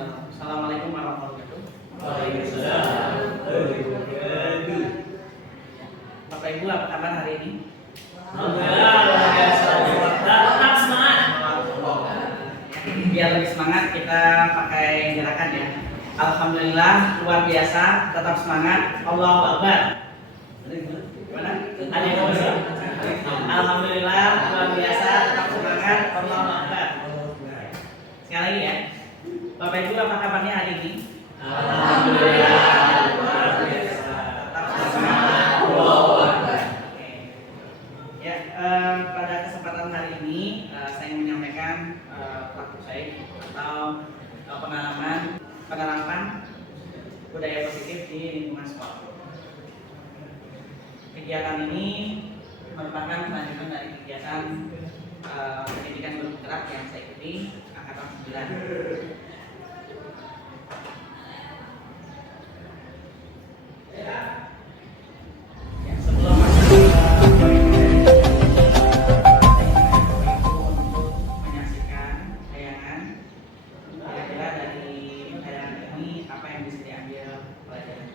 Assalamualaikum warahmatullahi wabarakatuh. Waalaikumsalam warahmatullahi wabarakatuh. Bapak Ibu, apa kabar hari ini? Alhamdulillah, luar biasa. Tetap semangat. Biar lebih semangat kita pakai gerakan ya. Alhamdulillah, luar biasa, tetap semangat. Allahu Akbar. Gimana? Ada yang mau siap? Alhamdulillah, luar biasa, tetap semangat. Allahu Akbar. Sekali lagi ya. Bapak Ibu, apa kabarnya hari ini? Alhamdulillah, luar biasa. Tetap semangat. Allahu Akbar. Oke. Ya, pada kesempatan hari ini saya ingin menyampaikan praktek atau pengalaman penerapan budaya positif di lingkungan sekolah. Kegiatan ini merupakan kelanjutan dari kegiatan pendidikan bergerak yang saya ikuti angkatan 9. Ya, sebelum masuk menyaksikan tayangan, kira-kira dari tayangan ini apa yang bisa diambil pelajaran?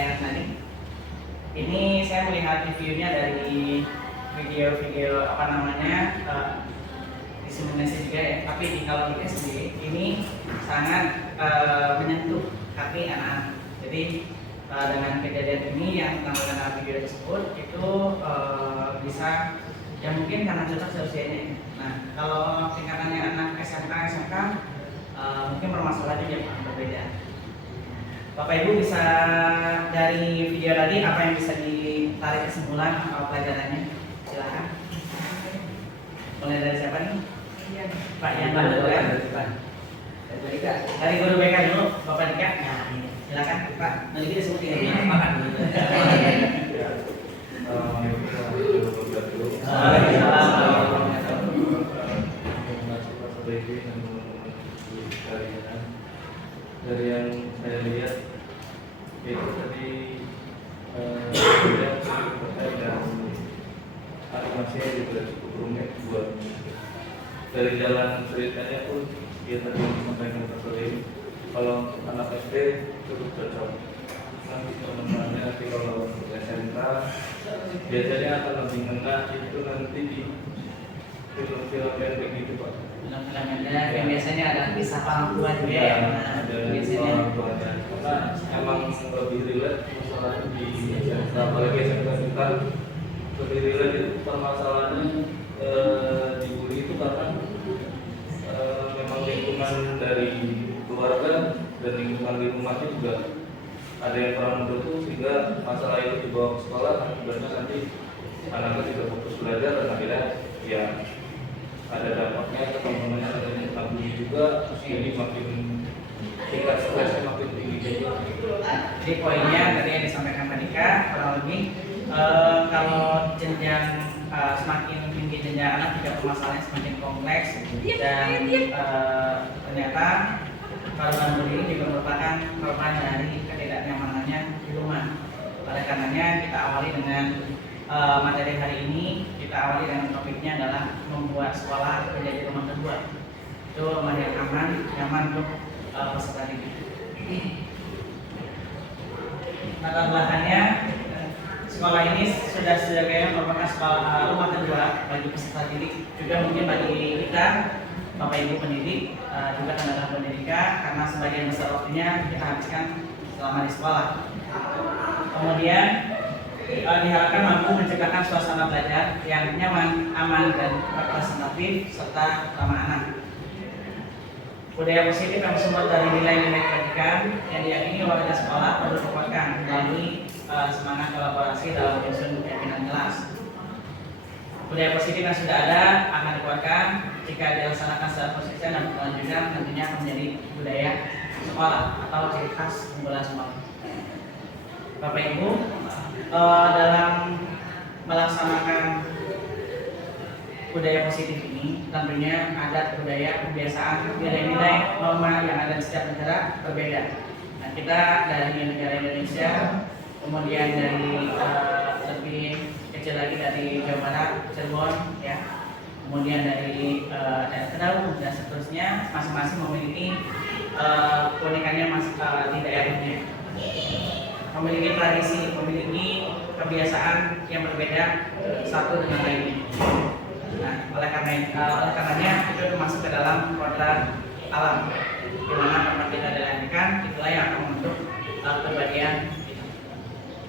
yang tadi. Ini saya melihat reviewnya dari video-video apa namanya diseminasi juga ya. Tapi kalau di SD ini sangat menyentuh hati anak-anak. Jadi dengan kejadian ini yang tentang video tersebut itu bisa ya mungkin karena cocok seusianya. Nah kalau tingkatannya anak SMK mungkin permasalahannya yang berbeda. Bapak Ibu bisa dari video tadi apa yang bisa ditarik kesimpulan atau pelajarannya? Silakan. Mulai dari siapa nih? Pak Yan dulu ya. Dari guru BK dulu, Bapak Dika. Nah, ini. Silakan Pak. Nanti kita sebut ini makan dulu. Dari yang saya lihat itu tadi dan animasinya juga cukup rumit buat dari jalan ceritanya pun dia tadi sampaikan ke kalau anak SD cukup cocok. Nanti teman-temannya nanti kalau untuk SMK biasanya akan lebih ngena itu nanti di film-film yang begitu Pak. Film-filmnya yang biasanya ada kisah orang tua juga ya. Ada Biasanya. orang tuanya. Karena emang lebih relate masalah di SMK, apalagi SMK kita lebih relate itu permasalahannya dibully itu karena memang lingkungan dari keluarga dan lingkungan di rumahnya juga ada yang kurang mendukung sehingga masalah itu dibawa ke sekolah akibatnya nanti anaknya tidak fokus belajar dan akhirnya ya ada dampaknya ke teman-temannya adanya tabu juga terus jadi makin tingkat stresnya makin tinggi juga. Jadi poinnya tadi yang disampaikan Pak Dika kurang lebih kalau jenjang semakin tinggi jenjang anak tidak permasalahannya semakin kompleks dan ternyata korban bullying juga merupakan korban dari ketidaknyamanannya di rumah. Oleh karenanya kita awali dengan materi hari ini, kita awali dengan topiknya adalah membuat sekolah menjadi rumah kedua. Itu rumah yang aman, nyaman untuk peserta didik. Latar belakangnya sekolah ini sudah sebagai merupakan sekolah rumah kedua bagi peserta didik, juga mungkin bagi kita Bapak Ibu pendidik juga tenaga pendidikan karena sebagian besar waktunya kita habiskan selama di sekolah. Kemudian diharapkan mampu menciptakan suasana belajar yang nyaman, aman, dan representatif serta ramah anak. Budaya positif yang bersumber dari nilai-nilai pendidikan yang diyakini warga sekolah perlu dikuatkan melalui semangat kolaborasi dalam menyusun keyakinan jelas. Budaya positif yang sudah ada akan dikuatkan jika dilaksanakan secara konsisten dan berkelanjutan, tentunya akan menjadi budaya sekolah atau ciri khas unggulan sekolah. Bapak Ibu, dalam melaksanakan budaya positif ini tentunya adat, budaya, kebiasaan, nilai-nilai, norma yang ada di setiap negara berbeda. Nah, kita dari negara Indonesia, kemudian dari lebih kecil lagi dari Jawa Barat, Cirebon, ya, kemudian dari daerah Kedaung dan seterusnya, masing-masing memiliki keunikannya di daerahnya, memiliki tradisi, memiliki kebiasaan yang berbeda satu dengan lainnya. Nah, oleh karenanya itu masuk ke dalam kodrat alam, di mana tempat kita dilahirkan itulah yang akan membentuk kepribadian kita.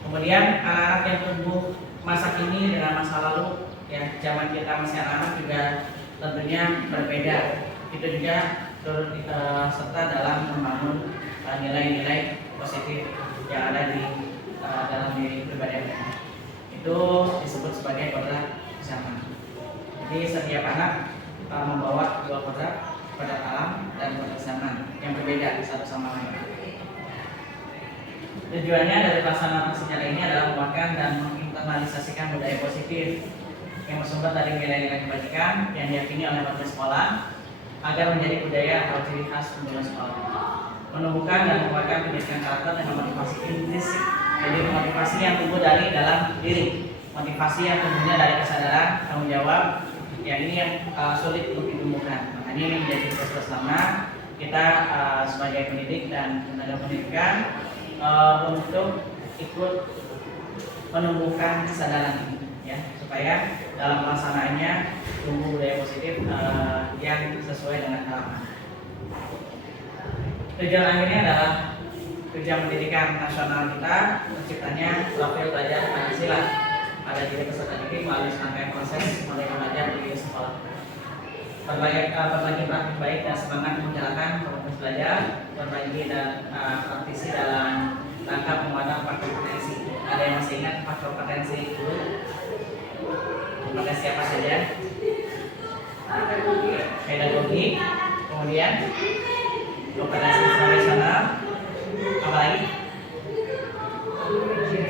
Kemudian anak-anak yang tumbuh masa kini dengan masa lalu, ya zaman kita masih anak-anak juga tentunya berbeda. Itu juga turut serta dalam membangun nilai-nilai positif yang ada di dalam diri pribadi mereka. Itu disebut sebagai kodrat zaman. Jadi setiap anak membawa dua kodrat alam dan kodrat zaman yang berbeda satu sama lain. Tujuannya dari pelaksanaan sejarah ini adalah menguatkan dan menginternalisasikan budaya positif yang bersumber dari nilai-nilai kebajikan yang diyakini oleh warga sekolah agar menjadi budaya atau ciri khas unggulan sekolah. Menumbuhkan dan menguatkan pendidikan karakter dengan motivasi intrinsik, jadi motivasi yang tumbuh dari dalam diri, motivasi yang tumbuhnya dari kesadaran, tanggung jawab, yang ini yang sulit untuk ditumbuhkan. Makanya ini menjadi tugas bersama kita sebagai pendidik dan tenaga pendidikan untuk ikut menumbuhkan kesadaran ini, ya, supaya dalam pelaksanaannya tumbuh budaya positif yang sesuai dengan harapan. Tujuan akhirnya adalah tujuan pendidikan nasional kita terciptanya profil pelajar Pancasila pada diri peserta didik melalui serangkaian proses mulai belajar di sekolah. Berbagi praktik baik dan semangat menjalankan proses belajar, berbagi dan praktisi dalam rangka penguatan faktor potensi. Ada yang masih ingat faktor potensi dulu? Potensi apa saja? Pedagogi, kemudian kompetensi profesional, apa lagi?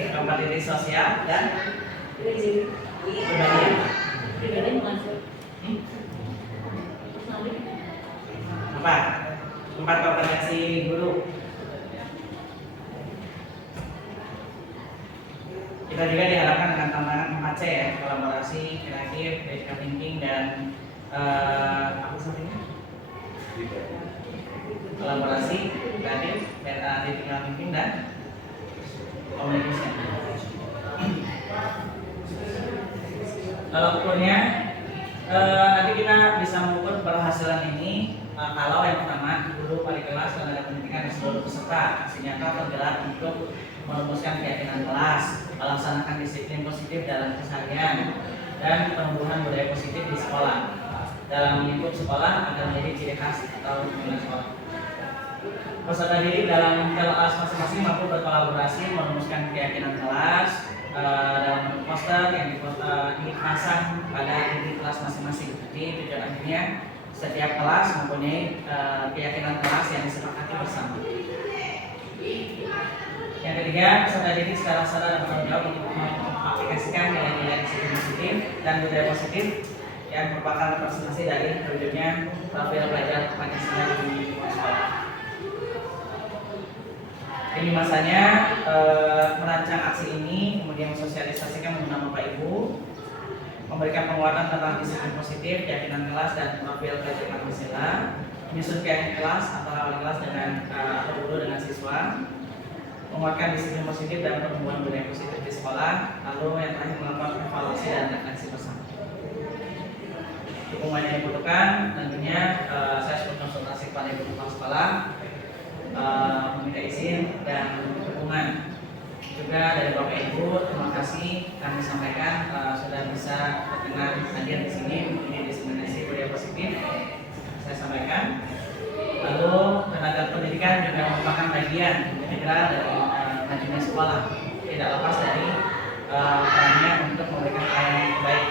Kompetensi sosial dan kebahagiaan. Empat kompetensi guru. Kita juga diharapkan dengan tambahan 4C ya, kolaborasi, kreatif, critical thinking dan apa satunya? Kolaborasi, kreatif, critical thinking dan communication. Kalau ukurnya nanti kita bisa mengukur keberhasilan ini kalau yang pertama guru wali kelas dan tenaga pendidikan dan seluruh peserta aksi nyata tergerak untuk merumuskan keyakinan kelas, melaksanakan disiplin positif dalam keseharian dan penumbuhan budaya positif di sekolah dalam lingkup sekolah agar menjadi ciri khas atau nilai sekolah. Peserta didik dalam kelas masing-masing mampu berkolaborasi merumuskan keyakinan kelas dalam poster yang dipasang pada dinding kelas masing-masing. Jadi tujuan akhirnya setiap kelas mempunyai keyakinan kelas yang disepakati bersama. Yang ketiga, peserta didik secara sadar dan bertanggung jawab untuk mengaplikasikan nilai-nilai disiplin positif dan budaya positif yang merupakan representasi dari wujudnya profil pelajar Pancasila di sekolah. Ini masanya merancang aksi ini, kemudian mensosialisasikan menggunakan Bapak Ibu, memberikan penguatan tentang disiplin positif, keyakinan kelas dan profil pelajar Pancasila, menyusun keyakinan kelas antara wali kelas dengan atau guru dengan siswa, menguatkan disiplin positif dan pertumbuhan budaya positif di sekolah, lalu yang terakhir melakukan evaluasi dan refleksi bersama. Dukungan yang dibutuhkan tentunya saya sudah konsultasi kepada ibu kepala sekolah, meminta izin dan dukungan juga dari Bapak Ibu. Terima kasih kami sampaikan sudah bisa berkenan hadir di sini untuk diseminasi budaya positif. Saya sampaikan. Lalu tenaga pendidikan juga merupakan bagian integral dari majunya sekolah, tidak lepas dari perannya untuk memberikan pelayanan yang baik.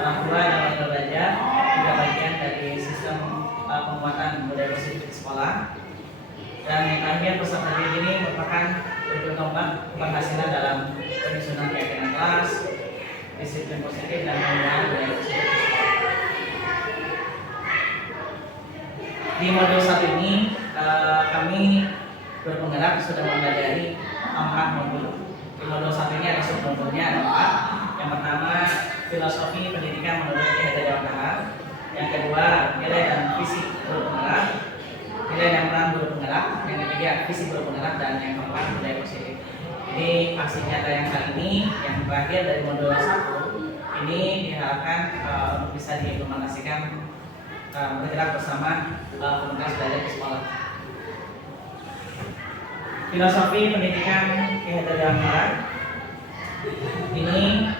Orang tua dan warga belajar juga bagian dari sistem penguatan budaya positif di sekolah. Dan yang terakhir, peserta didik ini merupakan ujung tombak keberhasilan dalam penyusunan keyakinan kelas, disiplin positif dan pengembangan budaya positif. Di modul 1 ini kami berpenggerak sudah mempelajari 4 modul. Di modul 1 ini ada submodulnya ada 4. Yang pertama, filosofi pendidikan menurut Ki Hajar Dewantara. Yang kedua, nilai dan visi guru penggerak. Nilai dan peran guru penggerak. Yang ketiga, visi guru penggerak, dan yang keempat, budaya positif. Jadi aksi nyata yang kali ini, yang terakhir dari modul 1 ini diharapkan untuk bisa diimplementasikan bergerak bersama komunitas belajar di sekolah. Filosofi pendidikan Ki Hajar Dewantara ini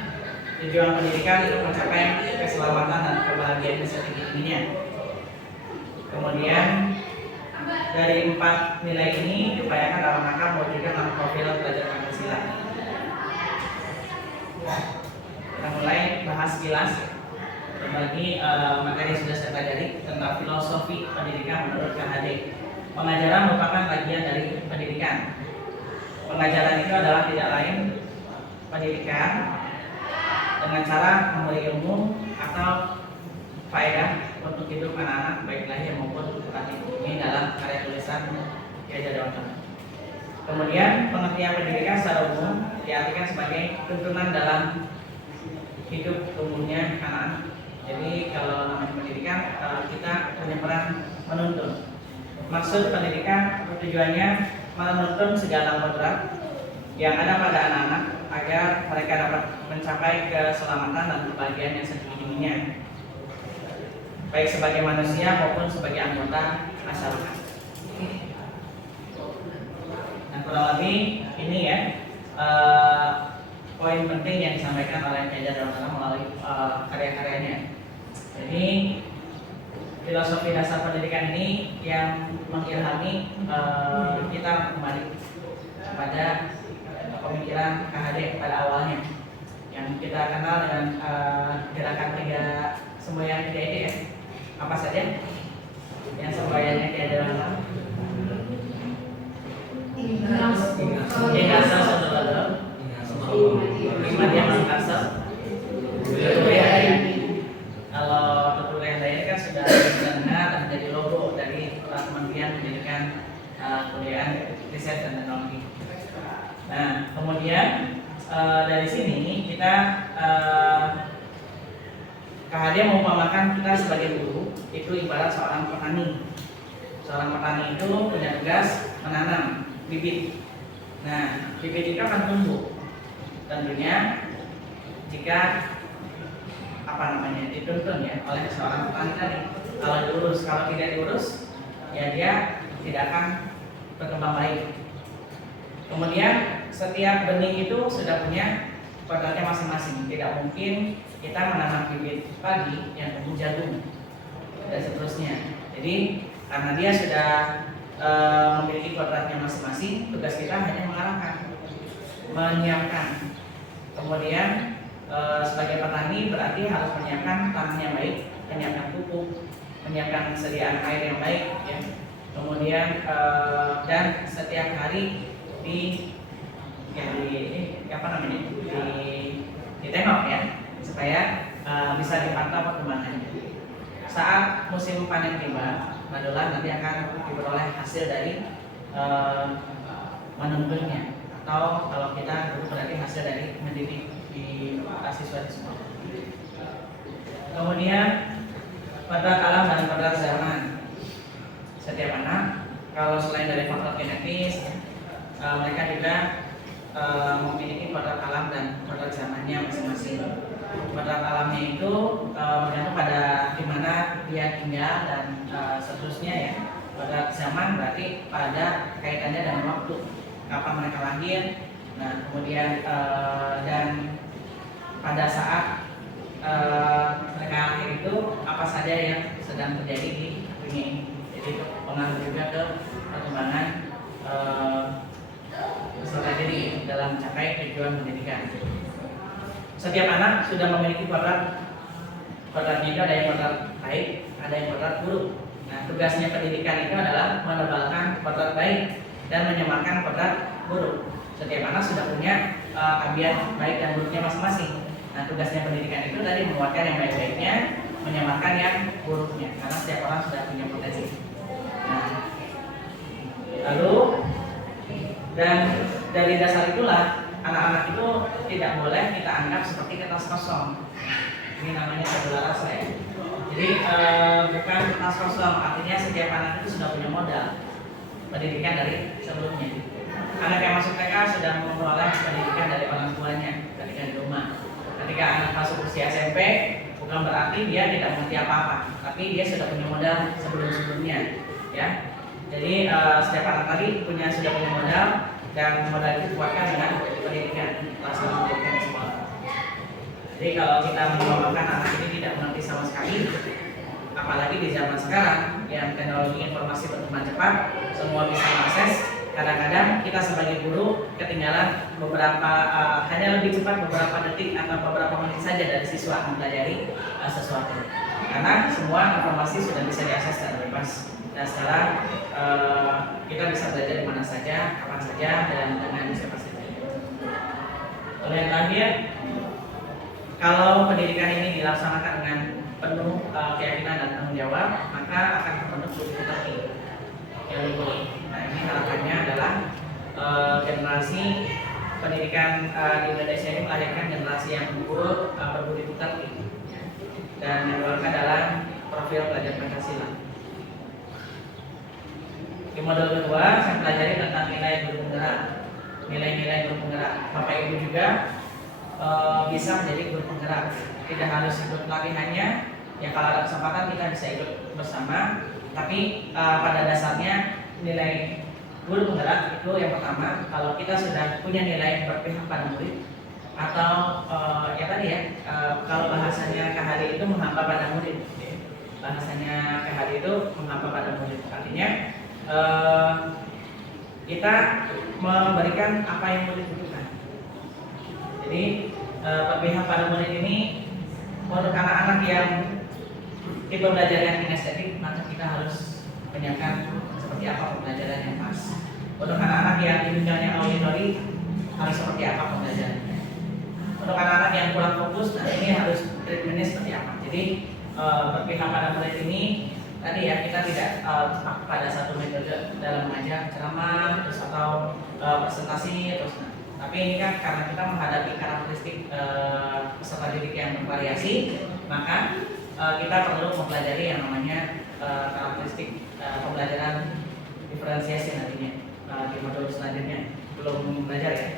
tujuan pendidikan untuk mencapai keselamatan dan kebahagiaan setinggi-tingginya. Kemudian dari 4 nilai ini diupayakan dalam rangka mewujudkan profil pelajar Pancasila. Kita mulai bahas kilas berbagi materi yang sudah saya pelajari tentang filosofi pendidikan menurut KHD. Pengajaran merupakan bagian dari pendidikan. Pengajaran itu adalah tidak lain pendidikan dengan cara memberi ilmu atau faedah untuk hidup anak-anak baik lahir maupun batin. Ini dalam karya tulisan Ki Hajar Dewantara. Kemudian pengertian pendidikan secara umum diartikan sebagai tuntunan dalam hidup tumbuhnya anak-anak. Jadi kalau namanya pendidikan kita punya peran menuntun. Maksud pendidikan tujuannya menuntun segala kodrat yang ada pada anak-anak agar mereka dapat mencapai keselamatan dan kebahagiaan yang setinggi-tingginya, baik sebagai manusia maupun sebagai anggota masyarakat. Nah, kurang lebih ini ya poin penting yang disampaikan oleh Kiai Darul Alam melalui karya-karyanya. Jadi filosofi dasar pendidikan ini yang mengilhami kita kembali kepada pemikiran KHD pada awalnya yang kita kenal dengan gerakan tiga semboyan 3 ide ya. Apa saja yang semboyannya Kiai Darul Alam? Ingasa Saudara, Iman Mangkasa, kalau Tutur Yahya kan sudah dikenal dan menjadi logo dari Kementerian Pendidikan, Kebudayaan, Riset dan Teknologi. Nah, kemudian dari sini kita KHD mengumpamakan kita sebagai guru itu ibarat seorang petani. Seorang petani itu punya tugas menanam bibit. Nah, bibit itu akan tumbuh. Tentunya jika dituntun ya oleh seorang petani tadi. Kalau diurus, kalau tidak diurus, ya dia tidak akan berkembang baik. Kemudian setiap benih itu sudah punya kodratnya masing-masing. Tidak mungkin kita menanam bibit padi yang tumbuh jagung dan seterusnya. Jadi karena dia sudah memiliki kodratnya masing-masing, tugas kita hanya mengarahkan, menyiapkan. Kemudian sebagai petani berarti harus menyiapkan tanah yang baik, menyiapkan pupuk, menyiapkan persediaan air yang baik, ya. Kemudian dan setiap hari ditengok ya, supaya bisa dipantau perkembangannya. Saat musim panen tiba, madolan nanti akan diperoleh hasil dari menentunya, atau kalau kita dulu berarti hasil dari mendidik di siswa-siswa. Kemudian kodrat alam dan kodrat zaman. Setiap anak kalau selain dari faktor genetis, mereka juga memiliki kodrat alam dan kodrat zamannya masing-masing. Kodrat alamnya itu bergantung pada di mana dia tinggal dan seterusnya ya. Kodrat zaman berarti pada kaitannya dengan waktu, kapan mereka lahir. Nah, kemudian dan pada saat mereka lahir itu apa saja yang sedang terjadi di dunia ini. Jadi itu pengaruh juga ke perkembangan peserta didik dalam mencapai tujuan pendidikan. Setiap anak sudah memiliki kodratnya itu ada yang kodrat baik, ada yang kodrat buruk. Nah, tugasnya pendidikan itu adalah menebalkan kodrat baik dan menyamarkan kodrat buruk. Setiap anak sudah punya tabiat baik dan buruknya masing-masing. Nah, tugasnya pendidikan itu tadi menguatkan yang baik-baiknya, menyamarkan yang buruknya, karena setiap orang sudah punya potensi. Nah, lalu dan dari dasar itulah anak-anak itu tidak boleh kita anggap seperti kertas kosong. Ini namanya tabula rasa ya. Jadi bukan kertas kosong, artinya setiap anak itu sudah punya modal pendidikan dari sebelumnya. Anak yang masuk TK sudah memperoleh pendidikan dari orang tuanya, pendidikan di rumah. Ketika anak masuk usia SMP, bukan berarti dia tidak mengerti apa-apa, tapi dia sudah punya modal sebelum-sebelumnya, ya. Jadi setiap anak tadi sudah punya modal, dan modal itu dikuatkan dengan pendidikan, kelas pendidikan di sekolah. Jadi kalau kita mengembangkan anak ini tidak mengerti sama sekali, apalagi di zaman sekarang yang teknologi informasi berkembang cepat, semua bisa mengakses. Kadang-kadang kita sebagai guru ketinggalan beberapa hanya lebih cepat beberapa detik atau beberapa menit saja dari siswa mempelajari sesuatu, karena semua informasi sudah bisa diakses secara bebas. Dan sekarang kita bisa belajar di mana saja, kapan saja, dan dengan siapa saja. Lalu yang terakhir, kalau pendidikan ini dilaksanakan dengan penuh keyakinan dan tanggung jawab, maka akan terbentuk budi pekerti yang luhur. Nah, ini harapannya adalah generasi pendidikan di Indonesia ini melahirkan generasi yang unggul, berbudi pekerti, dan yang dilakukan dalam profil pelajar Pancasila. Di modul kedua, saya pelajari tentang nilai guru penggerak. nilai-nilai guru penggerak. Bapak Ibu juga bisa menjadi guru penggerak. Tidak harus ikut pelatihannya. Ya kalau ada kesempatan kita bisa ikut bersama. Tapi pada dasarnya nilai guru penggerak itu yang pertama, kalau kita sudah punya nilai berpihak pada murid atau ya tadi ya, kalau bahasanya Kahari itu menghamba pada murid. Bahasanya Kahari itu menghamba pada murid. Artinya kita memberikan apa yang murid butuhkan. Jadi berpihak pada murid ini untuk anak-anak yang tipe belajar yang kinestetik, maka kita harus menyiapkan seperti apa pembelajaran yang pas. Untuk anak-anak yang tipikalnya auditory, harus seperti apa pembelajarannya. Untuk anak-anak yang kurang fokus, nah ini harus treatmentnya seperti apa. Jadi berpihak pada murid ini tadi ya, kita tidak pada satu metode dalam mengajar, ceramah terus atau presentasi terus. Tapi ini kan karena kita menghadapi karakteristik peserta didik yang bervariasi, maka kita perlu mempelajari yang namanya karakteristik pembelajaran diferensiasi nantinya di modul selanjutnya. Belum belajar ya.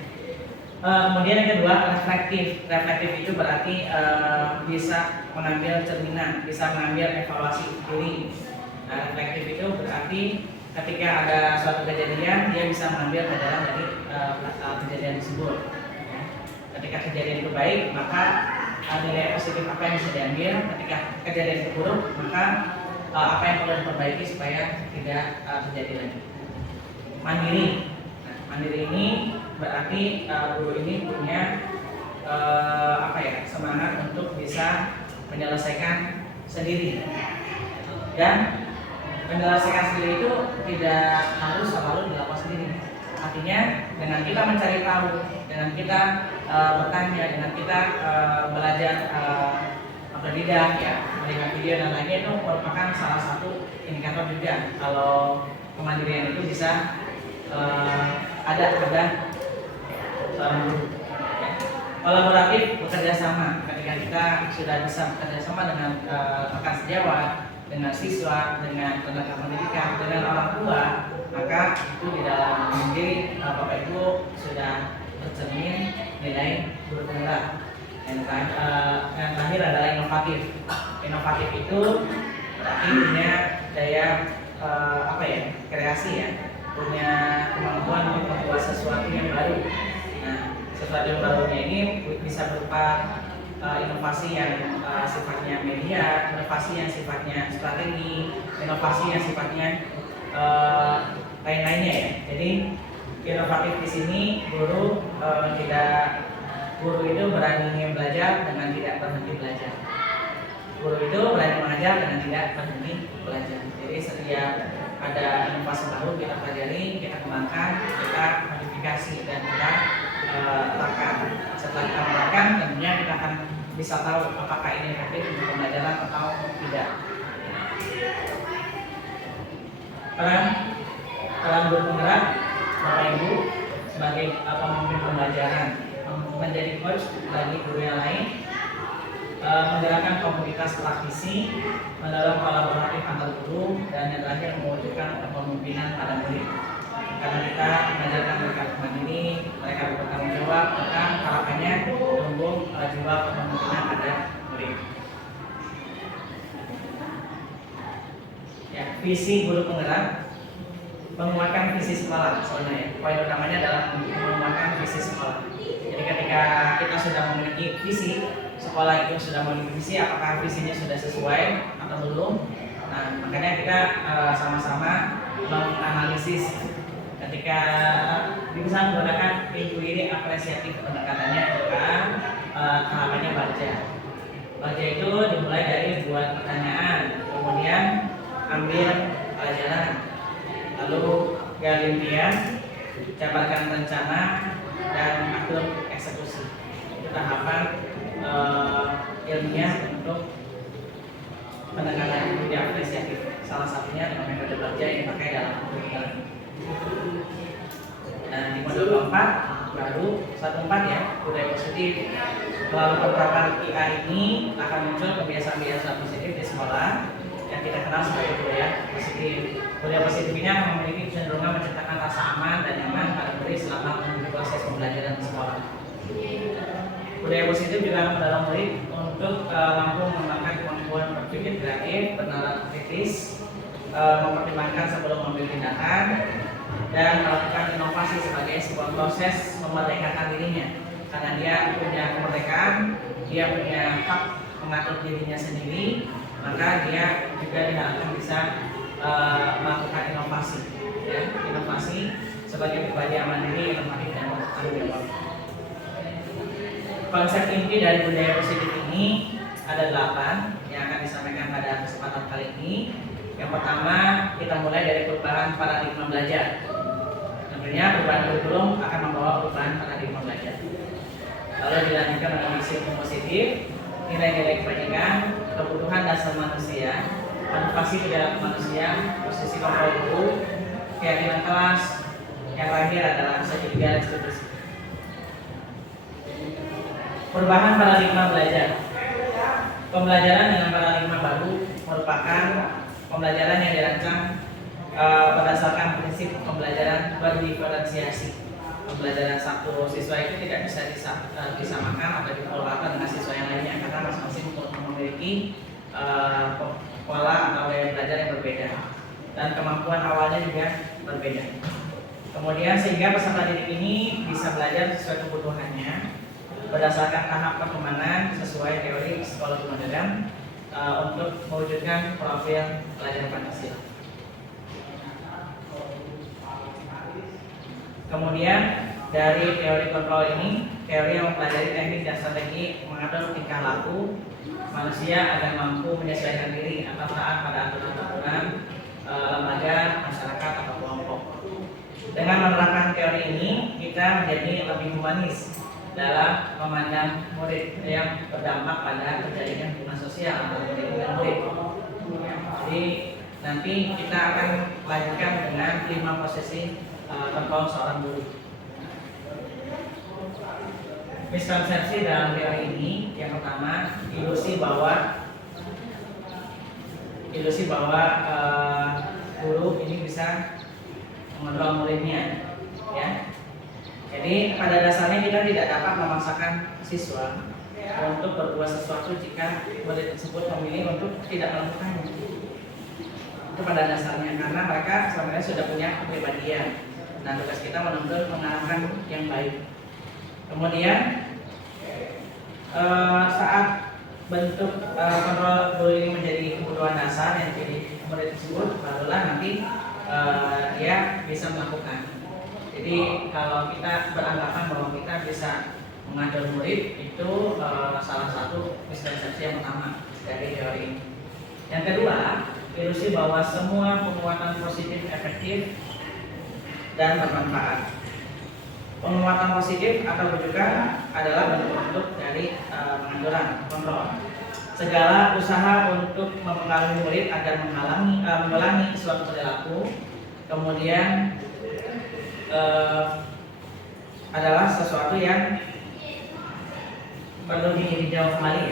Kemudian yang kedua, reflektif. Reflektif itu berarti bisa mengambil cerminan, bisa mengambil evaluasi diri. Nah, reflektif itu berarti ketika ada suatu kejadian, dia bisa mengambil pelajaran dari kejadian tersebut. Ya. Ketika kejadian itu baik, maka nilai positif apa yang bisa diambil. Ketika kejadian itu buruk, maka apa yang perlu diperbaiki supaya tidak terjadi lagi. Mandiri. Nah, mandiri ini berarti guru ini punya semangat untuk bisa menyelesaikan sendiri. Dan menyelesaikan sendiri itu tidak harus selalu dilakukan sendiri. Artinya dengan kita mencari tahu, dengan kita bertanya, dengan kita belajar otodidak ya, melihat video dan lainnya, itu merupakan salah satu indikator juga kalau kemandirian itu bisa ada pada seorang guru. Ya. Kolaboratif, bekerja sama. Ketika kita sudah bisa bekerja sama dengan rekan sejawat, dengan siswa, dengan tenaga pendidikan, dengan orang tua, maka itu di dalam diri Bapak Ibu sudah tercermin nilai guru penggerak. Yang terakhir adalah inovatif. Inovatif itu berarti punya daya kreasi ya, punya kemampuan untuk membuat sesuatu yang baru. Nah, sesuatu yang barunya ini bisa berupa inovasi yang sifatnya media, inovasi yang sifatnya strategi, inovasi yang sifatnya lain-lainnya ya. Jadi inovatif di sini guru itu berani belajar dengan tidak berhenti belajar. Guru itu berani mengajar dengan tidak berhenti belajar. Jadi setiap ada inovasi baru kita pelajari, kita kembangkan, kita modifikasi dan kita terapkan. Setelah kita terapkan, tentunya kita akan bisa tahu apakah ini efektif untuk pembelajaran atau tidak. Peran guru penggerak, Bapak Ibu sebagai pemimpin pembelajaran, menjadi coach bagi guru yang lain, menggerakkan komunitas praktisi, mendorong kolaboratif antar guru, dan yang terakhir mewujudkan kepemimpinan pada murid. Karena kita mengajarkan mereka mandiri, mereka bertanggung jawab, maka harapannya tumbuh jiwa kepemimpinan pada murid. Ya, visi guru penggerak menguatkan visi sekolah sebenarnya. Poin utamanya adalah menguatkan visi sekolah. Jadi ketika kita sudah memiliki visi, sekolah itu sudah memiliki visi, apakah visinya sudah sesuai atau belum? Nah, makanya kita sama-sama menganalisis. Ketika bisa menggunakan intuisi apresiatif, pendekatannya adalah tahapannya baca. Baca itu dimulai dari buat pertanyaan, kemudian ambil pelajaran, lalu gali impian, jabarkan rencana, dan atur eksekusi. Itu tahapan ilmiah untuk pendekatan budaya apresiatif. Salah satunya dengan metode baca yang dipakai dalam kurikulum. Dan di modul keempat baru 1.4 ya, budaya positif. Melalui penerapan IA ini akan muncul kebiasaan-kebiasaan positif di sekolah yang kita kenal sebagai budaya positif. Budaya positif ini memiliki kecenderungan menciptakan rasa aman dan nyaman pada murid selama mengikuti proses pembelajaran di sekolah. Budaya positif juga mendorong murid untuk mampu mengembangkan kemampuan berpikir kreatif, bernalar kritis, mempertimbangkan sebelum mengambil tindakan, dan melakukan inovasi sebagai sebuah proses memerdekakan dirinya. Karena dia punya kemerdekaan, dia punya hak mengatur dirinya sendiri, maka dia juga diharapkan bisa melakukan inovasi, ya, inovasi sebagai pribadi yang mandiri, inovatif dan bertanggung jawab. Konsep inti dari budaya positif ini ada 8 yang akan disampaikan pada kesempatan kali ini. Yang pertama, kita mulai dari perubahan paradigma belajar. Tentunya perubahan kurikulum akan membawa perubahan paradigma belajar. Lalu dilanjutkan dengan misi positif, nilai-nilai kebajikan, kebutuhan dasar manusia, motivasi perilaku manusia, posisi kontrol guru, keyakinan kelas. Yang terakhir adalah segitiga restitusi. Perubahan paradigma belajar. Pembelajaran dengan paradigma baru merupakan pembelajaran yang dirancang berdasarkan prinsip pembelajaran berdiferensiasi. Pembelajaran satu siswa itu tidak bisa disamakan atau dipolwarkan dengan siswa yang lainnya karena masing-masing memiliki pola atau gaya belajar yang berbeda dan kemampuan awalnya juga berbeda. Kemudian sehingga peserta didik ini bisa belajar sesuai kebutuhannya berdasarkan tahap perkembangan sesuai teori psikologi modern untuk mewujudkan profil pelajar Pancasila. Kemudian dari teori kontrol ini, teori yang mempelajari teknik dan strategi mengatur tingkah laku manusia agar mampu menyesuaikan diri atau taat pada aturan-aturan lembaga, masyarakat atau kelompok. Dengan menerapkan teori ini, kita menjadi lebih humanis dalam memandang murid yang berdampak pada terjadinya hubungan sosial antara murid dengan murid. Jadi nanti kita akan lanjutkan dengan 5 posisi kontrol seorang guru. Miskonsepsi dalam teori ini yang pertama ilusi bahwa guru ini bisa mengontrol muridnya, ya. Jadi pada dasarnya kita tidak dapat memaksakan siswa untuk berbuat sesuatu jika murid tersebut memilih untuk tidak melakukannya. Itu pada dasarnya karena mereka sebenarnya sudah punya kepribadian. Nah, tugas kita menuntut mengarahkan yang baik. Kemudian saat bentuk kontrol guru ini menjadi kebutuhan dasar yang jadi murid tersebut, barulah nanti dia bisa melakukan. Jadi kalau kita beranggapan bahwa kita bisa mengajar murid itu salah satu miskonsepsi yang pertama dari teori ini. Yang kedua, ilusi bahwa semua penguatan positif efektif dan bermanfaat. Penguatan positif atau rujukan adalah bentuk-bentuk dari pengaturan kontrol. Segala usaha untuk mempengaruhi murid agar mengulangi suatu perilaku, kemudian adalah sesuatu yang perlu ditinjau kembali.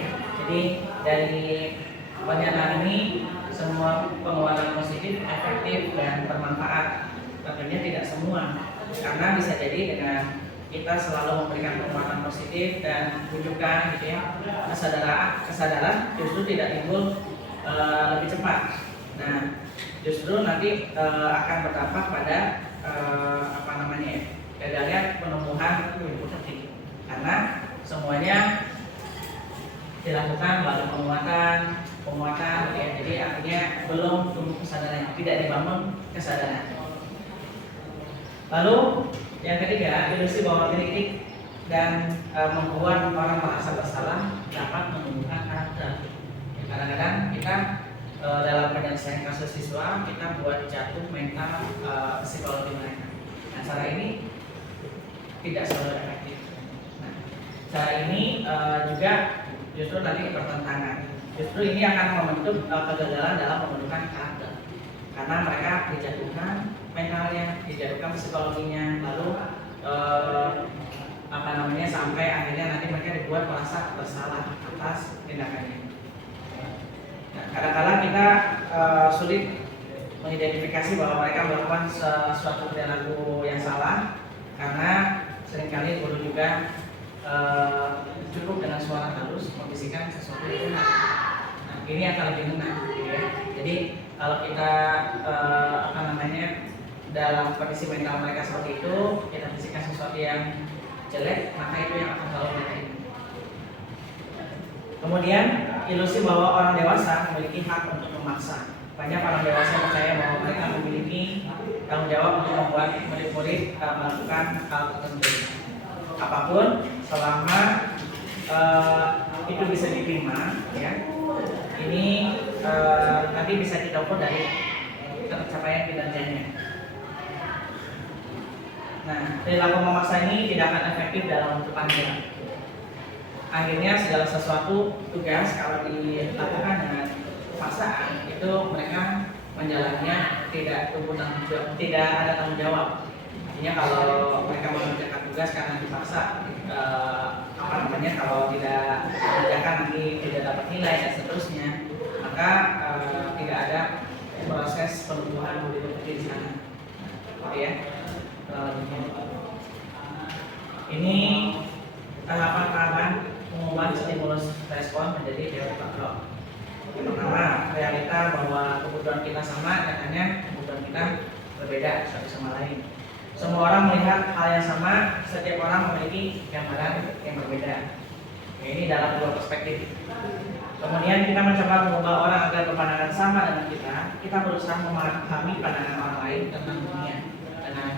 Jadi dari pernyataan ini semua penguatan positif, efektif dan bermanfaat. Tentunya tidak semua, karena bisa jadi dengan kita selalu memberikan penguatan positif dan rujukan, gitu ya, kesadaran justru tidak timbul lebih cepat. Nah, justru nanti akan berdampak pada gagalnya penumbuhan ilmu tertinggi karena semuanya dilakukan melalui penguatan, ya. Jadi artinya belum tumbuh kesadaran, tidak dibangun kesadaran. Lalu yang ketiga, ilusi bahwa kritik dan membuat orang merasa bersalah dapat menumbuhkan karakter. Kadang-kadang kita dalam penyelesaian kasus siswa kita buat jatuh mental psikologi mereka. Nah, cara ini tidak selalu efektif. Nah, cara ini juga justru nanti bertentangan. Justru ini akan membentuk kegagalan dalam pembentukan karakter. Karena mereka dijatuhkan mentalnya, dijatuhkan psikologinya, lalu sampai akhirnya nanti mereka dibuat merasa bersalah atas tindakannya. Nah, kadang-kadang kita sulit mengidentifikasi bahwa mereka melakukan suatu perilaku yang salah karena seringkali guru juga cukup dengan suara halus membisikkan sesuatu yang benar. Nah, ini akan lebih benar, gitu ya. Jadi kalau kita dalam kondisi mental mereka seperti itu, kita bisikkan sesuatu yang jelek, maka itu yang akan selalu mereka ingat. Kemudian ilusi bahwa orang dewasa memiliki hak untuk memaksa. Banyak orang dewasa yang percaya bahwa mereka memiliki tanggung jawab untuk membuat murid-murid melakukan hal tertentu. Apapun selama itu bisa diterima, ya. Ini nanti bisa kita ukur dari tercapaian kinerjanya. Nah, perilaku memaksa ini tidak akan efektif dalam waktu panjang. Akhirnya segala sesuatu tugas kalau dilakukan dengan paksaan itu mereka menjalannya tidak ada tanggung jawab. Artinya kalau mereka mengerjakan tugas karena dipaksa, kalau tidak mengerjakan nanti tidak dapat nilai dan seterusnya, maka tidak ada proses penumbuhan murid-murid di sana. Oke ya. Ini tahapan-tahapan pengumuman stimulus respon menjadi teori Pavlov. Yang pertama, realita bahwa kebutuhan kita sama, nyatanya kebutuhan kita berbeda satu sama lain. Semua orang melihat hal yang sama, setiap orang memiliki gambaran yang berbeda. Ini dalam dua perspektif. Kemudian kita mencoba mengubah orang agar berpandangan sama dengan kita berusaha memahami pandangan orang lain tentang dunia. Dengan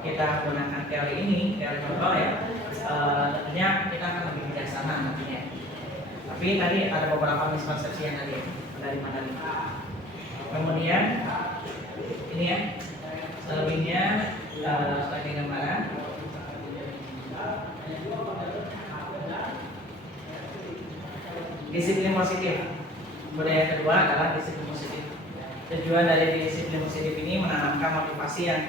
kita menggunakan teori ini, teori Pavlov ya, tentunya kita akan lebih bijaksana nantinya. Tapi tadi ada beberapa miskonsepsi yang tadi dari mana nih. Kemudian ini ya, selebihnya sebagai gambaran. Disiplin positif. Budaya kedua adalah disiplin positif. Tujuan dari disiplin positif ini menanamkan motivasi yang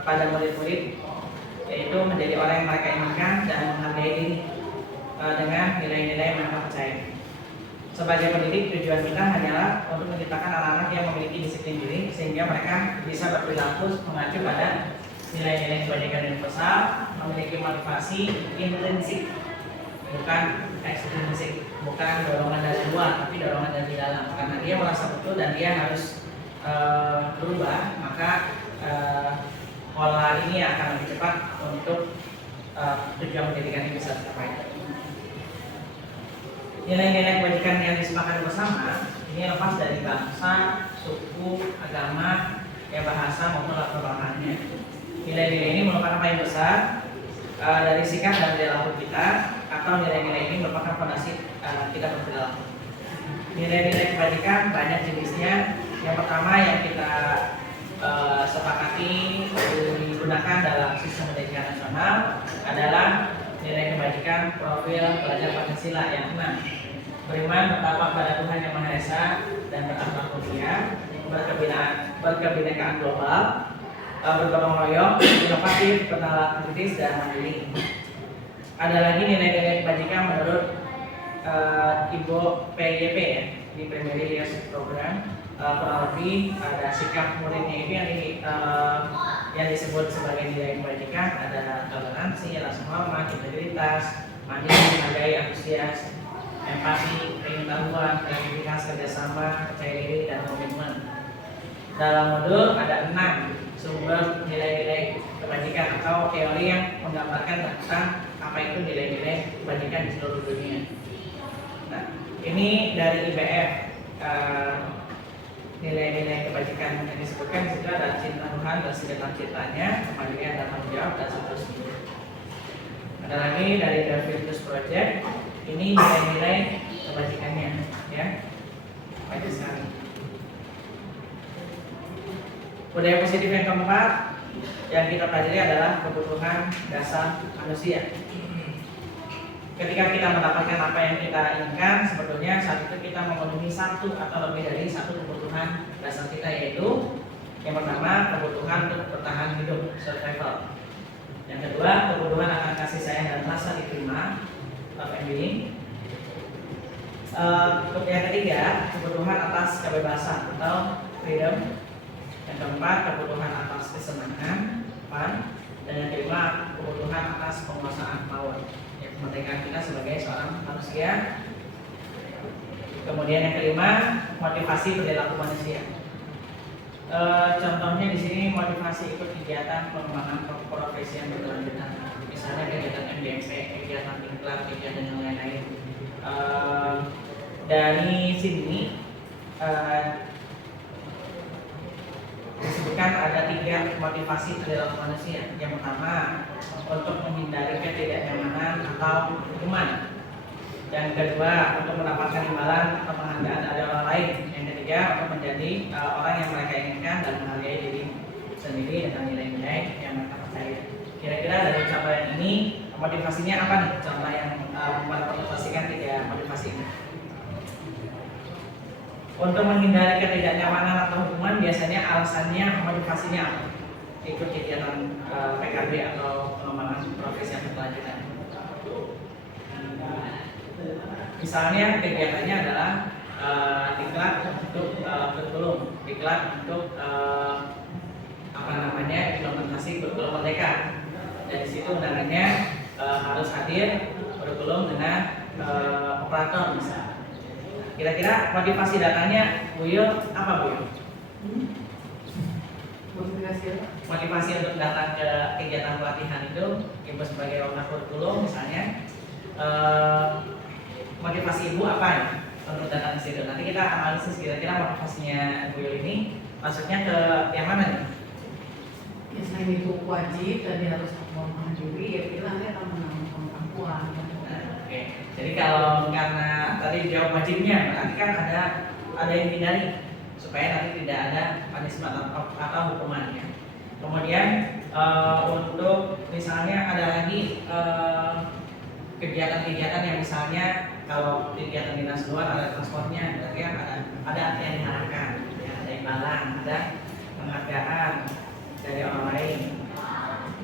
pada murid-murid, yaitu menjadi orang yang mereka inginkan dan menghargai diri dengan nilai-nilai yang mereka percaya. Sebagai pendidik, tujuan kita hanyalah untuk menciptakan anak-anak yang memiliki disiplin diri sehingga mereka bisa berperilaku mengacu pada nilai-nilai kebajikan universal, memiliki motivasi intrinsik, bukan ekstrinsik, bukan dorongan dari luar, tapi dorongan dari dalam. Karena dia merasa betul dan dia harus berubah, maka pola ini akan lebih cepat untuk tujuan pendidikan ini bisa tercapai. Nilai-nilai kebajikan yang disepakati bersama ini lepas dari bangsa, suku, agama, bahasa maupun latar belakangnya. Nilai-nilai ini merupakan paling besar dari sikap dan perilaku kita, atau nilai-nilai ini merupakan fondasi kita berperilaku. Nilai-nilai kebajikan banyak jenisnya. Yang pertama yang kita sepakati digunakan dalam sistem pendidikan nasional adalah nilai kebajikan profil pelajar Pancasila yang 6. Beriman bertakwa pada Tuhan Yang Maha Esa dan berakhlak mulia, berkebinekaan global, bergotong royong, inovatif, bernalar kritis dan mandiri. Ada lagi nilai-nilai kebajikan menurut Ibu PYP ya, di Primary Leadership Program. Kurang lebih ada sikap muridnya itu yang disebut sebagai nilai kebajikan. Ada toleransi, rasa hormat, integritas, mandiri, menghargai, antusias, empati, pengetahuan, kreativitas, kerjasama, percaya diri, dan komitmen. Dalam modul ada 6 sumber nilai-nilai kebajikan atau teori yang menggambarkan tentang apa itu nilai-nilai kebajikan di seluruh dunia. Nah, ini dari IBF. Nilai-nilai kebajikan yang disebutkan juga adalah cinta Tuhan dan segala cintanya, kemandirian dan tanggung jawab, dan seterusnya. Ada lagi dari The Virtuous Project. Ini nilai-nilai kebajikannya, ya. Baik sekali. Budaya positif yang keempat yang kita pelajari adalah kebutuhan dasar manusia. Ketika kita mendapatkan apa yang kita inginkan, sebetulnya saat itu kita memenuhi satu atau lebih dari satu kebutuhan dasar kita, yaitu yang pertama kebutuhan untuk bertahan hidup, survival. Yang kedua, kebutuhan akan kasih sayang dan rasa diterima, love and being. Yang ketiga, kebutuhan atas kebebasan atau freedom. Yang keempat, kebutuhan atas kesenangan, fun. Dan yang kelima, kebutuhan atas penguasaan, power. Ya, kemerdekaan kita sebagai seorang manusia. Kemudian yang kelima, motivasi perilaku manusia. Contohnya di sini motivasi ikut kegiatan pengembangan profesi yang berkelanjutan, misalnya kegiatan MDMP, kegiatan diklat, kegiatan yang lain-lain. Dari sini disebutkan ada 3 motivasi perilaku manusia. Yang pertama, untuk menghindari ketidaknyamanan atau hukuman. Yang kedua, untuk mendapatkan imbalan atau penghargaan dari orang lain. Yang ketiga, untuk menjadi orang yang mereka inginkan dan menghargai diri sendiri dengan nilai-nilai yang mereka percaya. Kira-kira dari capaian ini motivasinya apa nih? Contoh yang memotivasikan 3 motivasi ini. Untuk menghindari ketidaknyamanan atau hukuman, biasanya alasannya motivasinya apa? Ikut kegiatan PKB atau pengembangan profesi yang berkelanjutan. Misalnya kegiatannya adalah diklat untuk berkelum, diklat untuk implementasi berkelum merdeka. Dan di situ undangannya harus hadir berkelum dengan operator misalnya. Kira-kira motivasi datanya Buyo apa Buyo? Motivasi untuk datang ke kegiatan pelatihan itu, ibu sebagai orang kurikulum misalnya, motivasi ibu apa ya untuk datang ke situ? Nanti kita analisis kira-kira motivasinya Buyo ini masuknya ke yang mana nih? Ya selain itu wajib dan dia harus menghadiri, ya bilangnya akan menanggung perempuan. Oke. Jadi kalau karena tadi jawab wajibnya, berarti kan ada yang dihindari supaya nanti tidak ada punishment atau hukumannya. Kemudian untuk misalnya ada lagi kegiatan-kegiatan yang misalnya kalau kegiatan dinas luar ada transportnya, berarti kan ada yang diharapkan, ya, ada imbalan, ada penghargaan dari orang lain.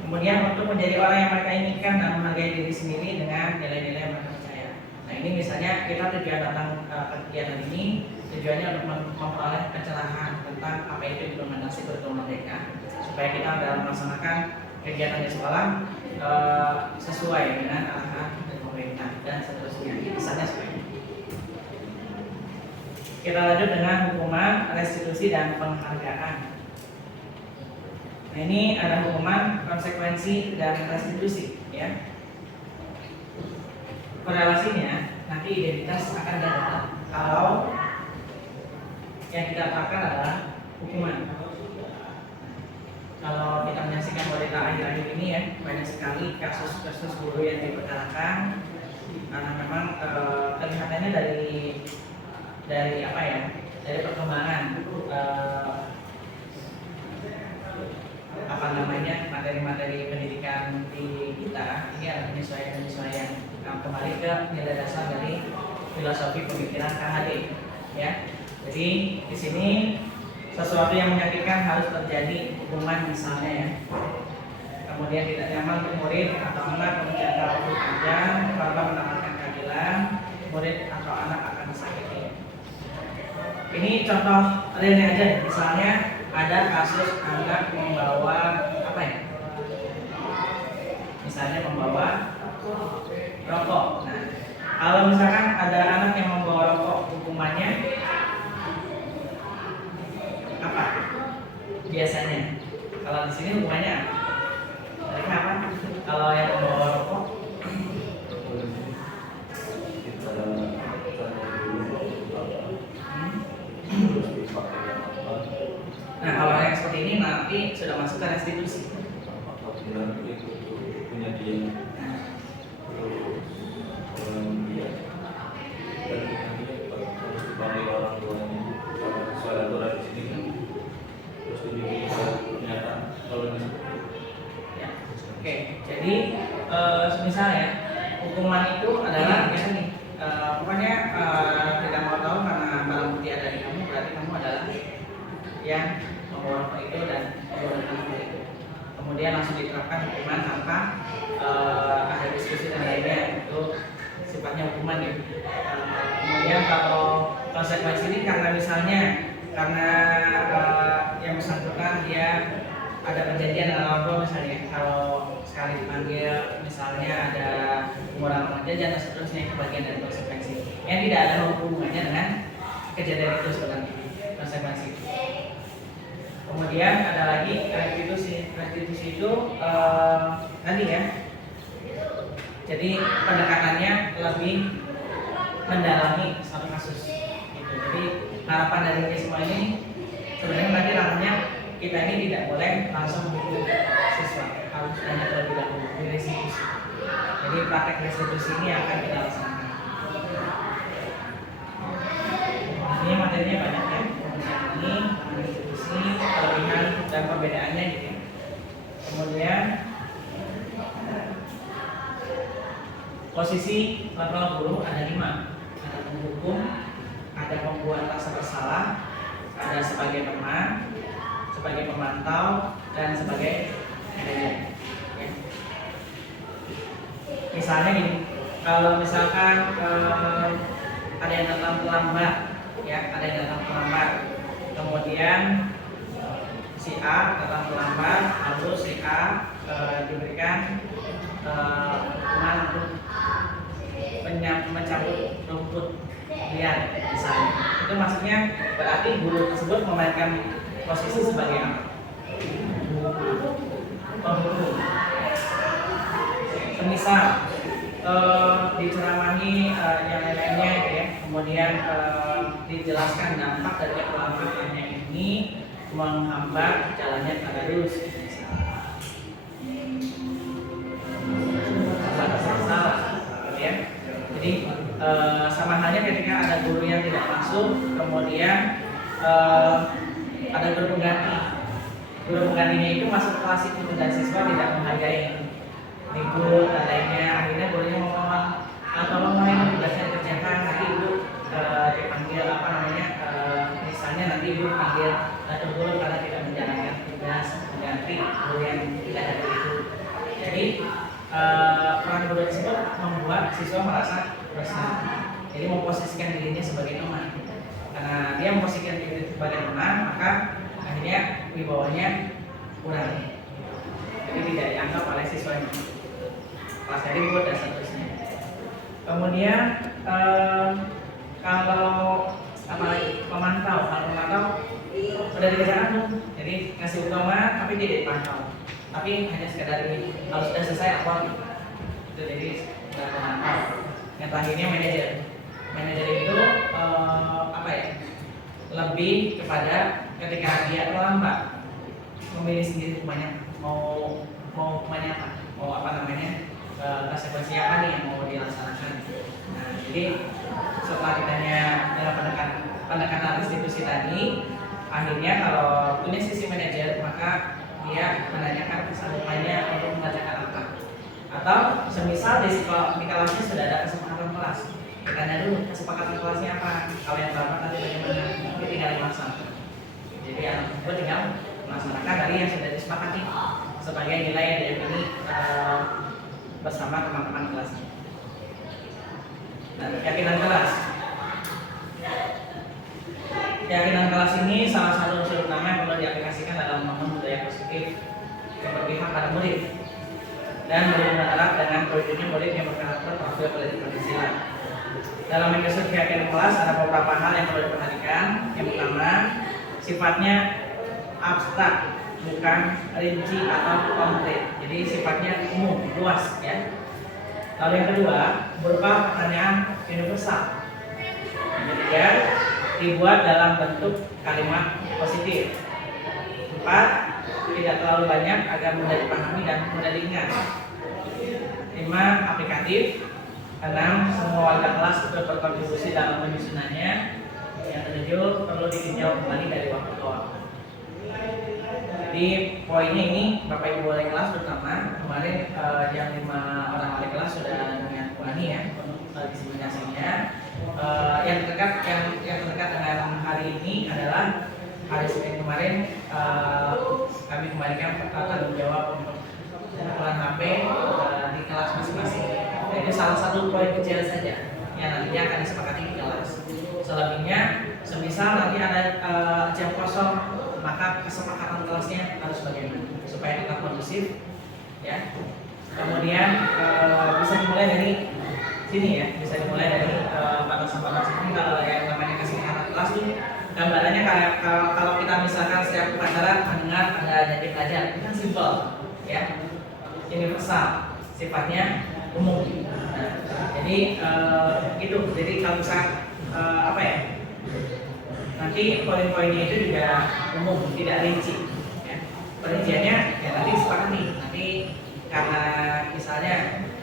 Kemudian untuk menjadi orang yang mereka inginkan dan menghargai diri sendiri dengan nilai-nilai yang mereka percaya. Nah ini misalnya kita tujuan datang ke kegiatan ini tujuannya untuk memperoleh pencerahan tentang apa itu implementasi kurikulum merdeka, supaya kita dalam melaksanakan kegiatan di sekolah sesuai dengan arahan dari pemerintah dan seterusnya. Misalnya seperti ini. Kita lanjut dengan hukuman, restitusi dan penghargaan. Nah ini ada hukuman, konsekuensi, dan restitusi, ya. Korelasinya nanti identitas akan datang kalau yang kita dapatkan adalah hukuman. Kalau kita menyaksikan berita akhir-akhir ini ya, banyak sekali kasus-kasus guru yang diperkarakan karena memang kelihatannya dari apa ya, dari perkembangan materi-materi pendidikan di kita ini ada penyesuaian kembali ke nilai dasar dari filosofi pemikiran KHD, ya. Jadi di sini sesuatu yang menyakitkan harus terjadi hukuman misalnya ya. Kemudian tidak nyaman untuk murid atau anak menjangka waktu panjang tanpa mendapatkan keadilan, murid atau anak akan disakiti. Ini contoh realnya aja, misalnya ada kasus anak membawa apa ya? Misalnya membawa rokok. Nah, kalau misalkan ada anak yang membawa rokok, hukumannya apa? Biasanya, kalau di sini hukumannya apa? Mereka apa? Kalau yang membawa rokok, nah kalau yang seperti ini nanti sudah masuk ke restitusi. Punya dia. Orang tuanya sesuai aturan di sini kan, terus dibikin pernyataan kalau ini. Ya. Oke, jadi misalnya hukuman itu adalah ya nih, pokoknya tidak mau tahu karena barang bukti ada di kamu, berarti kamu adalah yang membawa rokok itu dan menggunakan rokok itu. Kemudian langsung diterapkan hukuman tanpa ada diskusi dan lainnya, itu sifatnya hukuman ya. Kemudian konsekuensi ini karena misalnya yang bersangkutan dia ada perjanjian dengan orang tua misalnya, kalau sekali dipanggil misalnya ada pengurangan uang jajan dan seterusnya, itu bagian dari konsekuensi yang tidak ada hubungannya dengan kejadian itu sebenarnya, konsekuensi. Kemudian ada lagi restitusi. Restitusi itu tadi ya, jadi pendekatannya lebih mendalami satu kasus gitu. Jadi harapan dari semua ini sebenarnya nanti ranahnya kita ini tidak boleh langsung menghukum siswa, harus hanya terlebih dahulu di restitusi. Jadi praktek restitusi ini akan kita laksanakan. Ini materinya banyak ya. Ini restitusi, kelebihan dan perbedaannya gitu. Kemudian posisi kontrol guru ada 5. Ada penghukum, ada pembuat rasa bersalah, ada sebagai teman, sebagai pemantau, dan sebagai manajer. Ya. Misalnya gini, kalau misalkan ada yang datang terlambat, ya, ada yang datang terlambat, kemudian si A datang terlambat, lalu si A diberikan hukuman untuk mencabut rumput liar misalnya. Itu maksudnya berarti guru tersebut memainkan posisi sebagai apa? Penghukum. Semisal diceramahi yang lainnya gitu ya, kemudian dijelaskan dampak dari kelamaannya ini menghambat jalannya tadarus. Jadi sama halnya ketika ada guru yang tidak masuk, kemudian ada guru pengganti. Guru penggantinya itu masuk kelas itu dan siswa tidak menghargai libur dan lainnya. Akhirnya gurunya ngomong, tolong yang tugasnya dikerjakan, nanti ibu dipanggil misalnya nanti ibu panggil guru karena tidak menjalankan tugas mengganti guru yang tidak ada itu. Jadi peran guru tersebut membuat siswa merasa bersalah. Jadi memposisikan dirinya sebagai teman. Karena dia memposisikan diri sebagai teman, maka akhirnya wibawanya kurang. Jadi tidak dianggap oleh siswanya. Kelas ribut dan seterusnya. Kemudian kalau pemantau sudah dikerjakan belum? Jadi ngasih utama tapi tidak dipantau. Tapi hanya sekedar ini, kalau sudah selesai apa itu, jadi sudah pemantau. Yang terakhirnya manajer. Manajer itu lebih kepada ketika dia terlambat memilih sendiri hukumannya mau hukumannya apa, mau konsekuensi apa nih yang mau dilaksanakan. Nah, jadi setelah ditanya dalam pendekatan restitusi tadi, akhirnya kalau punya sisi manajer maka dia menanyakan kesanggupannya untuk mengerjakan apa. Atau semisal di kelasnya sudah ada kesepakatan kelas, tanya dulu kesepakatan kelasnya apa. Kalau yang terlambat nanti bagaimana, nanti tinggal dilaksanakan. Jadi anak tersebut tinggal melaksanakan dari yang sudah disepakati sebagai nilai yang diyakini bersama teman-teman kelasnya. Nah, keyakinan kelas. Keyakinan kelas ini salah satu unsur utama yang perlu diaplikasikan dalam membangun budaya positif yang berpihak pada murid dan berharap dengan produknya murid yang berkarakter profil politik Pancasila. Dalam mengusut keyakinan kelas ada beberapa hal yang perlu diperhatikan. Yang pertama, sifatnya abstrak, bukan rinci atau konkret. Jadi sifatnya umum, luas ya. Lalu yang kedua, berupa pertanyaan universal. Yang ketiga, dibuat dalam bentuk kalimat positif. 4. Tidak terlalu banyak agar mudah dipahami dan mudah diingat. 5. Aplikatif. 6. Semua warga kelas ikut berkontribusi dalam penyusunannya. Yang 7. Perlu ditinjau kembali dari waktu ke waktu. Jadi poinnya ini Bapak Ibu wali kelas terutama kemarin yang 5 orang wali kelas sudah dengan Wani ya untuk diseminasinya. Yang terdekat dengan hari ini adalah hari Senin kemarin kami kembalikan tanggung jawab untuk pengumpulan HP di kelas masing-masing. Itu salah satu poin kecil saja yang nantinya akan disepakati di kelas. Selebihnya, semisal nanti ada jam kosong, maka kesepakatan kelasnya harus bagaimana supaya tetap kondusif, ya. Kemudian bisa dimulai dari sini ya, bisa dimulai dari batasan-batasan ini. Kalau yang namanya kesepakatan kelas itu gambarannya kayak kalau kita misalkan setiap upacara mendengar ada jadi belajar, itu kan simpel, ya, universal, sifatnya umum. Nah, jadi itu. Jadi kalau bisa apa ya? Nanti poin-poinnya itu juga umum, tidak rinci. Ya. Perinciannya ya nanti disepakati. Nanti karena misalnya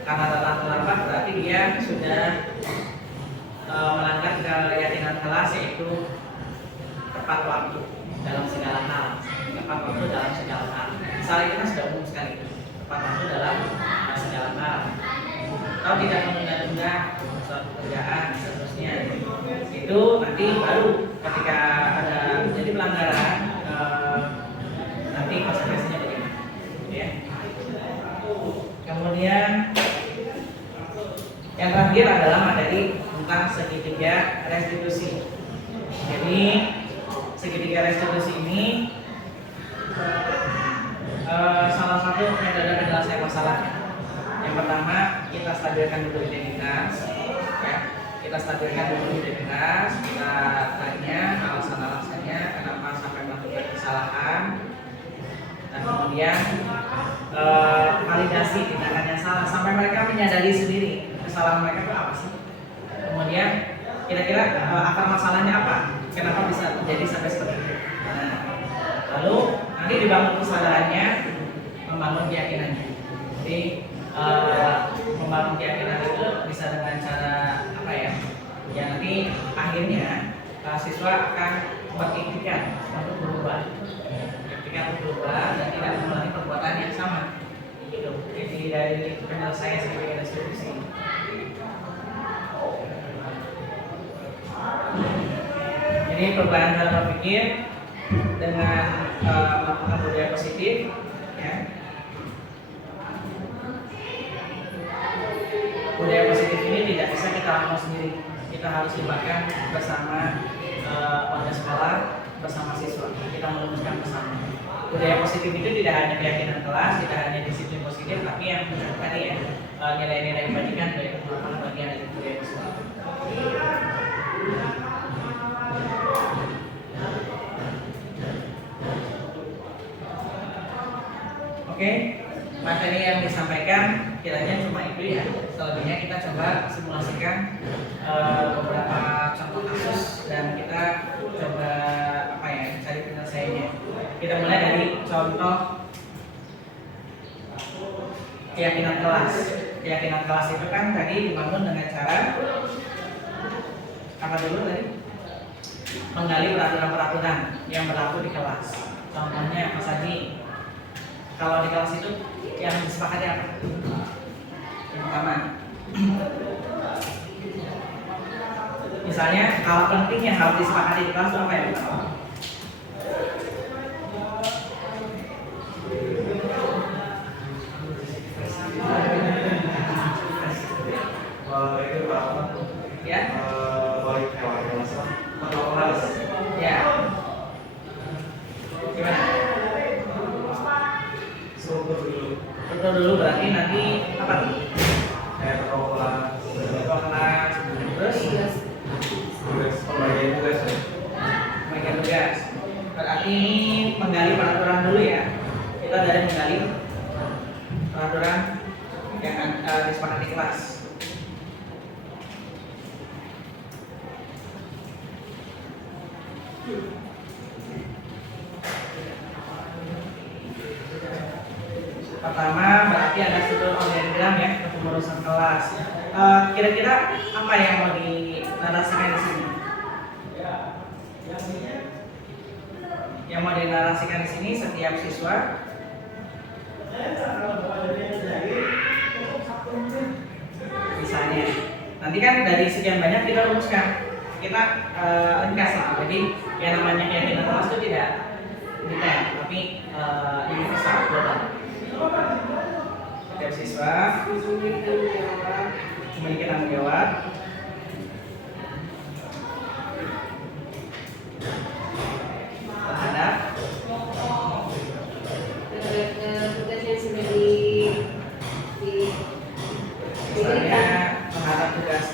karena terlambat berarti dia sudah melanggar keyakinan kelas, yaitu tepat waktu dalam segala hal. Tepat waktu dalam segala hal. Misalnya itu kan sudah umum sekali. Tepat waktu dalam segala hal. Atau tidak menunda-nunda suatu pekerjaan dan seterusnya. Itu nanti baru ketika ada terjadi pelanggaran, nanti konsekuensinya bagaimana, ya. Kemudian yang terakhir adalah materi tentang segitiga restitusi. Jadi segitiga restitusi ini salah satu metode penyelesaian masalahnya. Yang pertama, kita stabilkan dulu identitas, ya. Kita stabilkan dulu identitas, kita tanya alasan-alasannya kenapa sampai melakukan kesalahan, dan kemudian validasi tindakan yang salah sampai mereka menyadari sendiri kesalahan mereka itu apa sih. Kemudian kira-kira akar masalahnya apa, kenapa bisa terjadi sampai seperti itu. Nah, lalu nanti dibangun kesadarannya, membangun keyakinannya. Jadi membangun keyakinan itu bisa dengan cara apa ya? Ya nanti akhirnya siswa akan berikhtiar untuk berubah, dan tidak mengulangi perbuatan yang sama. Gitu. Jadi dari penyelesaian segitiga restitusi. Jadi perubahan cara berpikir dengan melakukan budaya positif, ya. Budaya positif ini tidak bisa kita lakukan sendiri. Kita harus libatkan bersama warga sekolah, bersama siswa. Kita merumuskan bersama. Budaya positif itu tidak hanya keyakinan kelas, tidak hanya disiplin positif, tapi yang tadi ya nilai-nilai kebajikan dari merupakan bagian dari budaya positif. Oke, materi yang disampaikan kiranya cuma itu ya. Selebihnya kita coba simulasikan beberapa contoh kasus dan kita coba apa ya, cari penyelesaiannya. Kita mulai dari contoh keyakinan kelas. Keyakinan kelas itu kan tadi dibangun dengan cara apa dulu tadi? Menggali peraturan-peraturan yang berlaku di kelas. Contohnya Mas Haji, kalau di kelas itu yang disepakati apa? Yang pertama, misalnya hal penting yang harus disepakati di kelas itu apa ya? Ya. Ya. Gimana? Betul dulu berarti nanti apa tuh? Kelas, terus pembagian tugas. Berarti ini menggali peraturan dulu ya. Kita dari menggali peraturan yang disepakati kelas. Pertama berarti ada struktur organigram ya, kepengurusan kelas. Kira-kira apa yang mau dinarasikan di sini? Yang mau dinarasikan di sini setiap siswa misalnya. Nanti kan dari sekian banyak kita rumuskan, kita ringkas itu. Jadi yang namanya keyakinan kelas itu tidak detail, tapi universal global. Setiap siswa memiliki tanggung jawab misalnya terhadap tugas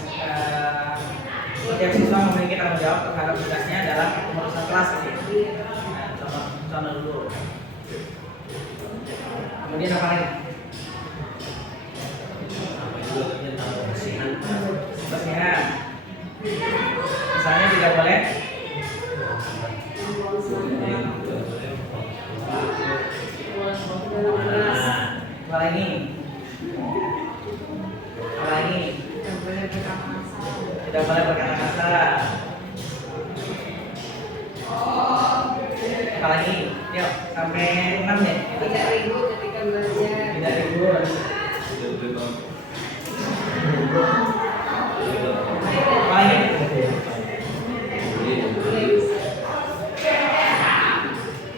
setiap siswa memiliki tanggung jawab terhadap tugasnya dalam pengurusan kelas gitu. Nah, contoh dulu. Kemudian apa lagi? Kebersihan. Misalnya tidak boleh apa lagi? Apa lagi? Tidak boleh berkata kasar. Apa lagi? Yuk, sampai 6 ya. Tidak ribut ketika belajar. Tidak ribut. Apa lagi?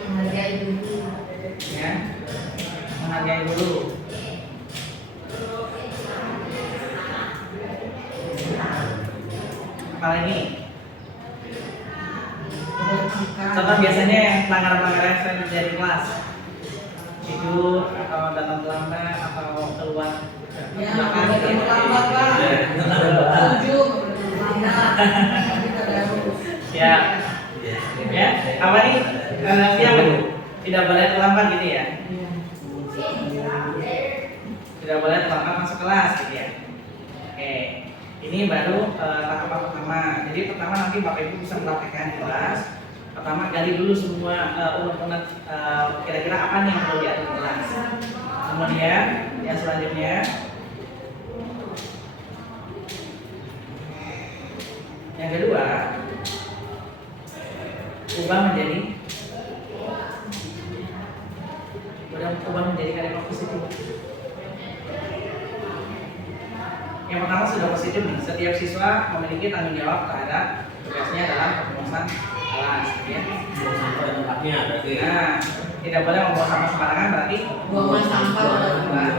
Menghargai guru. Ya, menghargai guru. Apalagi? Contoh biasanya yang pelanggaran-pelanggaran yang sering terjadi di kelas, tidur atau datang terlambat atau keluar Ya, belakang ada gitu ya. terlambat Pak. Setuju, terlambat. Kita harus. Ya, ya. Apa nih? Siapa nih? Tidak boleh terlambat gitu ya. Iya. Tidak boleh terlambat masuk kelas gitu ya. Oke, ini baru tahapan pertama. Jadi pertama nanti Bapak Ibu bisa mempraktekkan di kelas. Pertama gali dulu semua unek-unek kira-kira apa nih yang perlu diatur di kelas. Kemudian yang selanjutnya yang kedua ubah menjadi kalimat positif. Yang pertama sudah positif nih, setiap siswa memiliki tanggung jawab terhadap tugasnya dalam pengurusan kelas ya. Sampai tempatnya berarti. Nah, tidak boleh membuang sampah sembarangan berarti Buang sampah pada tempat.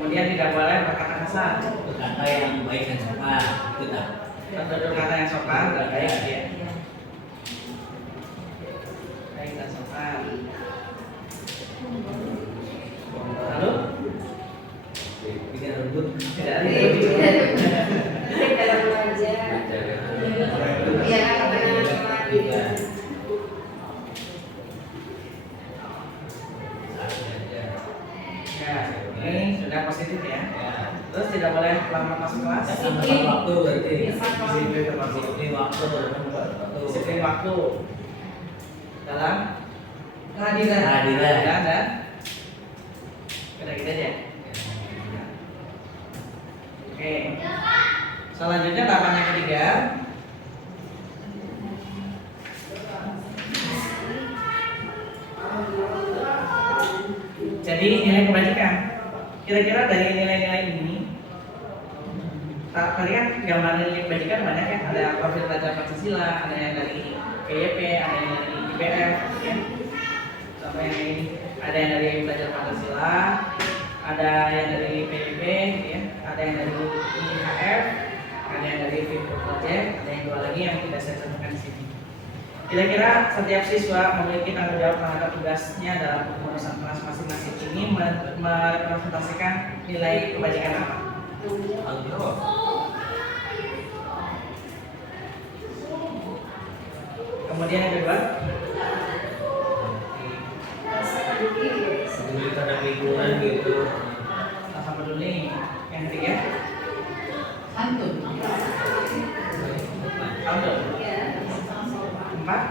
kemudian tidak boleh berkata kasar. Kata yang baik dan sopan kita. Tutur kata yang sopan dan baik ya. Baik dan sopan. Lalu Tidak ribut. tidak ada Dalam belajar. Biar ketenangan kembali. Ya, ini sudah positif ya. Terus tidak boleh lambat masuk kelas. Tepat waktu berarti. Disiplin termasuk Disiplin waktu. disiplin waktu dalam Kehadiran. Kehadiran. dan udah gitu aja. Oke. Selanjutnya tahapan yang ketiga. Jadi nilai kebajikan. Kira-kira dari nilai-nilai ini, tadi kan gambaran nilai kebajikan banyak ya. Ada profil pelajar Pancasila, ada yang dari KYP, ada yang dari IPF, ya. Sampai yang ini, ada yang dari pelajar Pancasila, ada yang dari PIP, ya. Ada yang dari IHF, ada yang dari Fit Project, ada yang dua lagi yang tidak saya sebutkan di sini. Kira-kira setiap siswa memiliki tanggung jawab terhadap tugasnya dalam pengurusan kelas masing-masing ini merepresentasikan nilai kebajikan apa? Kemudian yang kedua, Peduli terhadap lingkungan gitu. rasa peduli. Yang ketiga, Santun. santun. Empat,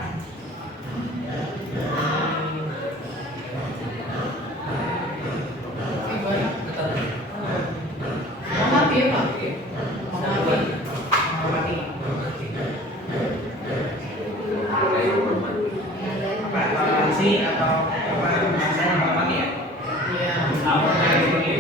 Menghormati ya Pak. Menghormati. menghormati. Apa? Toleransi atau apa? Bahasanya menghormati ya? Iya. Sama kayak ini.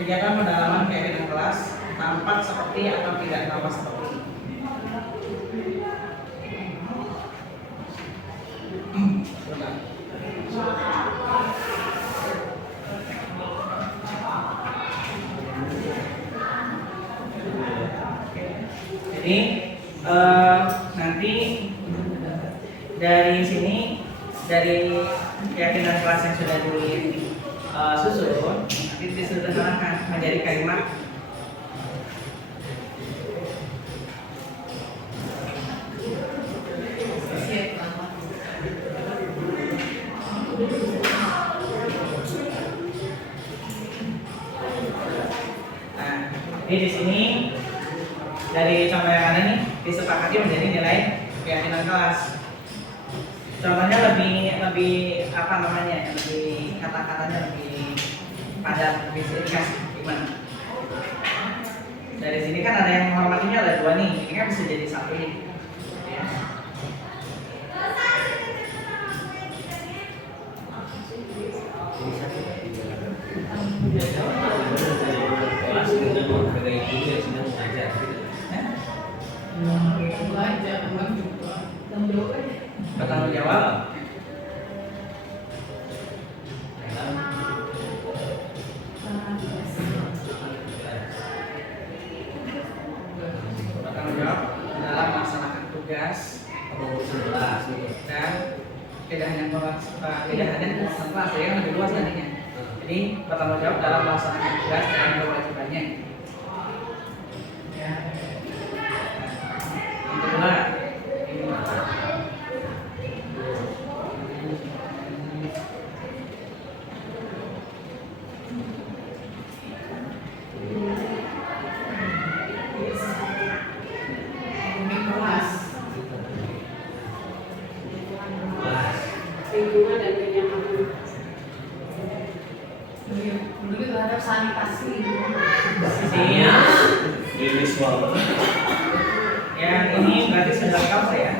kegiatan pendalaman keyakinan kelas tampak seperti atau tidak tampak seperti ini. Jadi nanti dari sini, dari keyakinan kelas yang sudah disusun, nanti disederhanakan menjadi kalimat Jadi di sini dari contoh yang ada nih disepakati menjadi nilai keyakinan kelas. Contohnya lebih apa namanya? Lebih kata-katanya lebih padat, lebih singkat gimana? Dari sini kan ada yang menghormatinya ada dua nih, ini kan bisa jadi satu nih. Ya. Kelas dengan memperbaiki itu ya sedang mengajar gitu. Belajar, bukan juga. Bertanggung jawab. Bertanggung jawab dalam melaksanakan tugas dan tidak hanya kelas ya, yang lebih luas tadinya. Jadi bertanggung jawab dalam melaksanakan tugas dan kewajibannya. Yang kedua, lingkungan dan kenyamanan. Peduli terhadap sanitasi lingkungan. Iya. visual. Yang ini berarti sudah cover ya.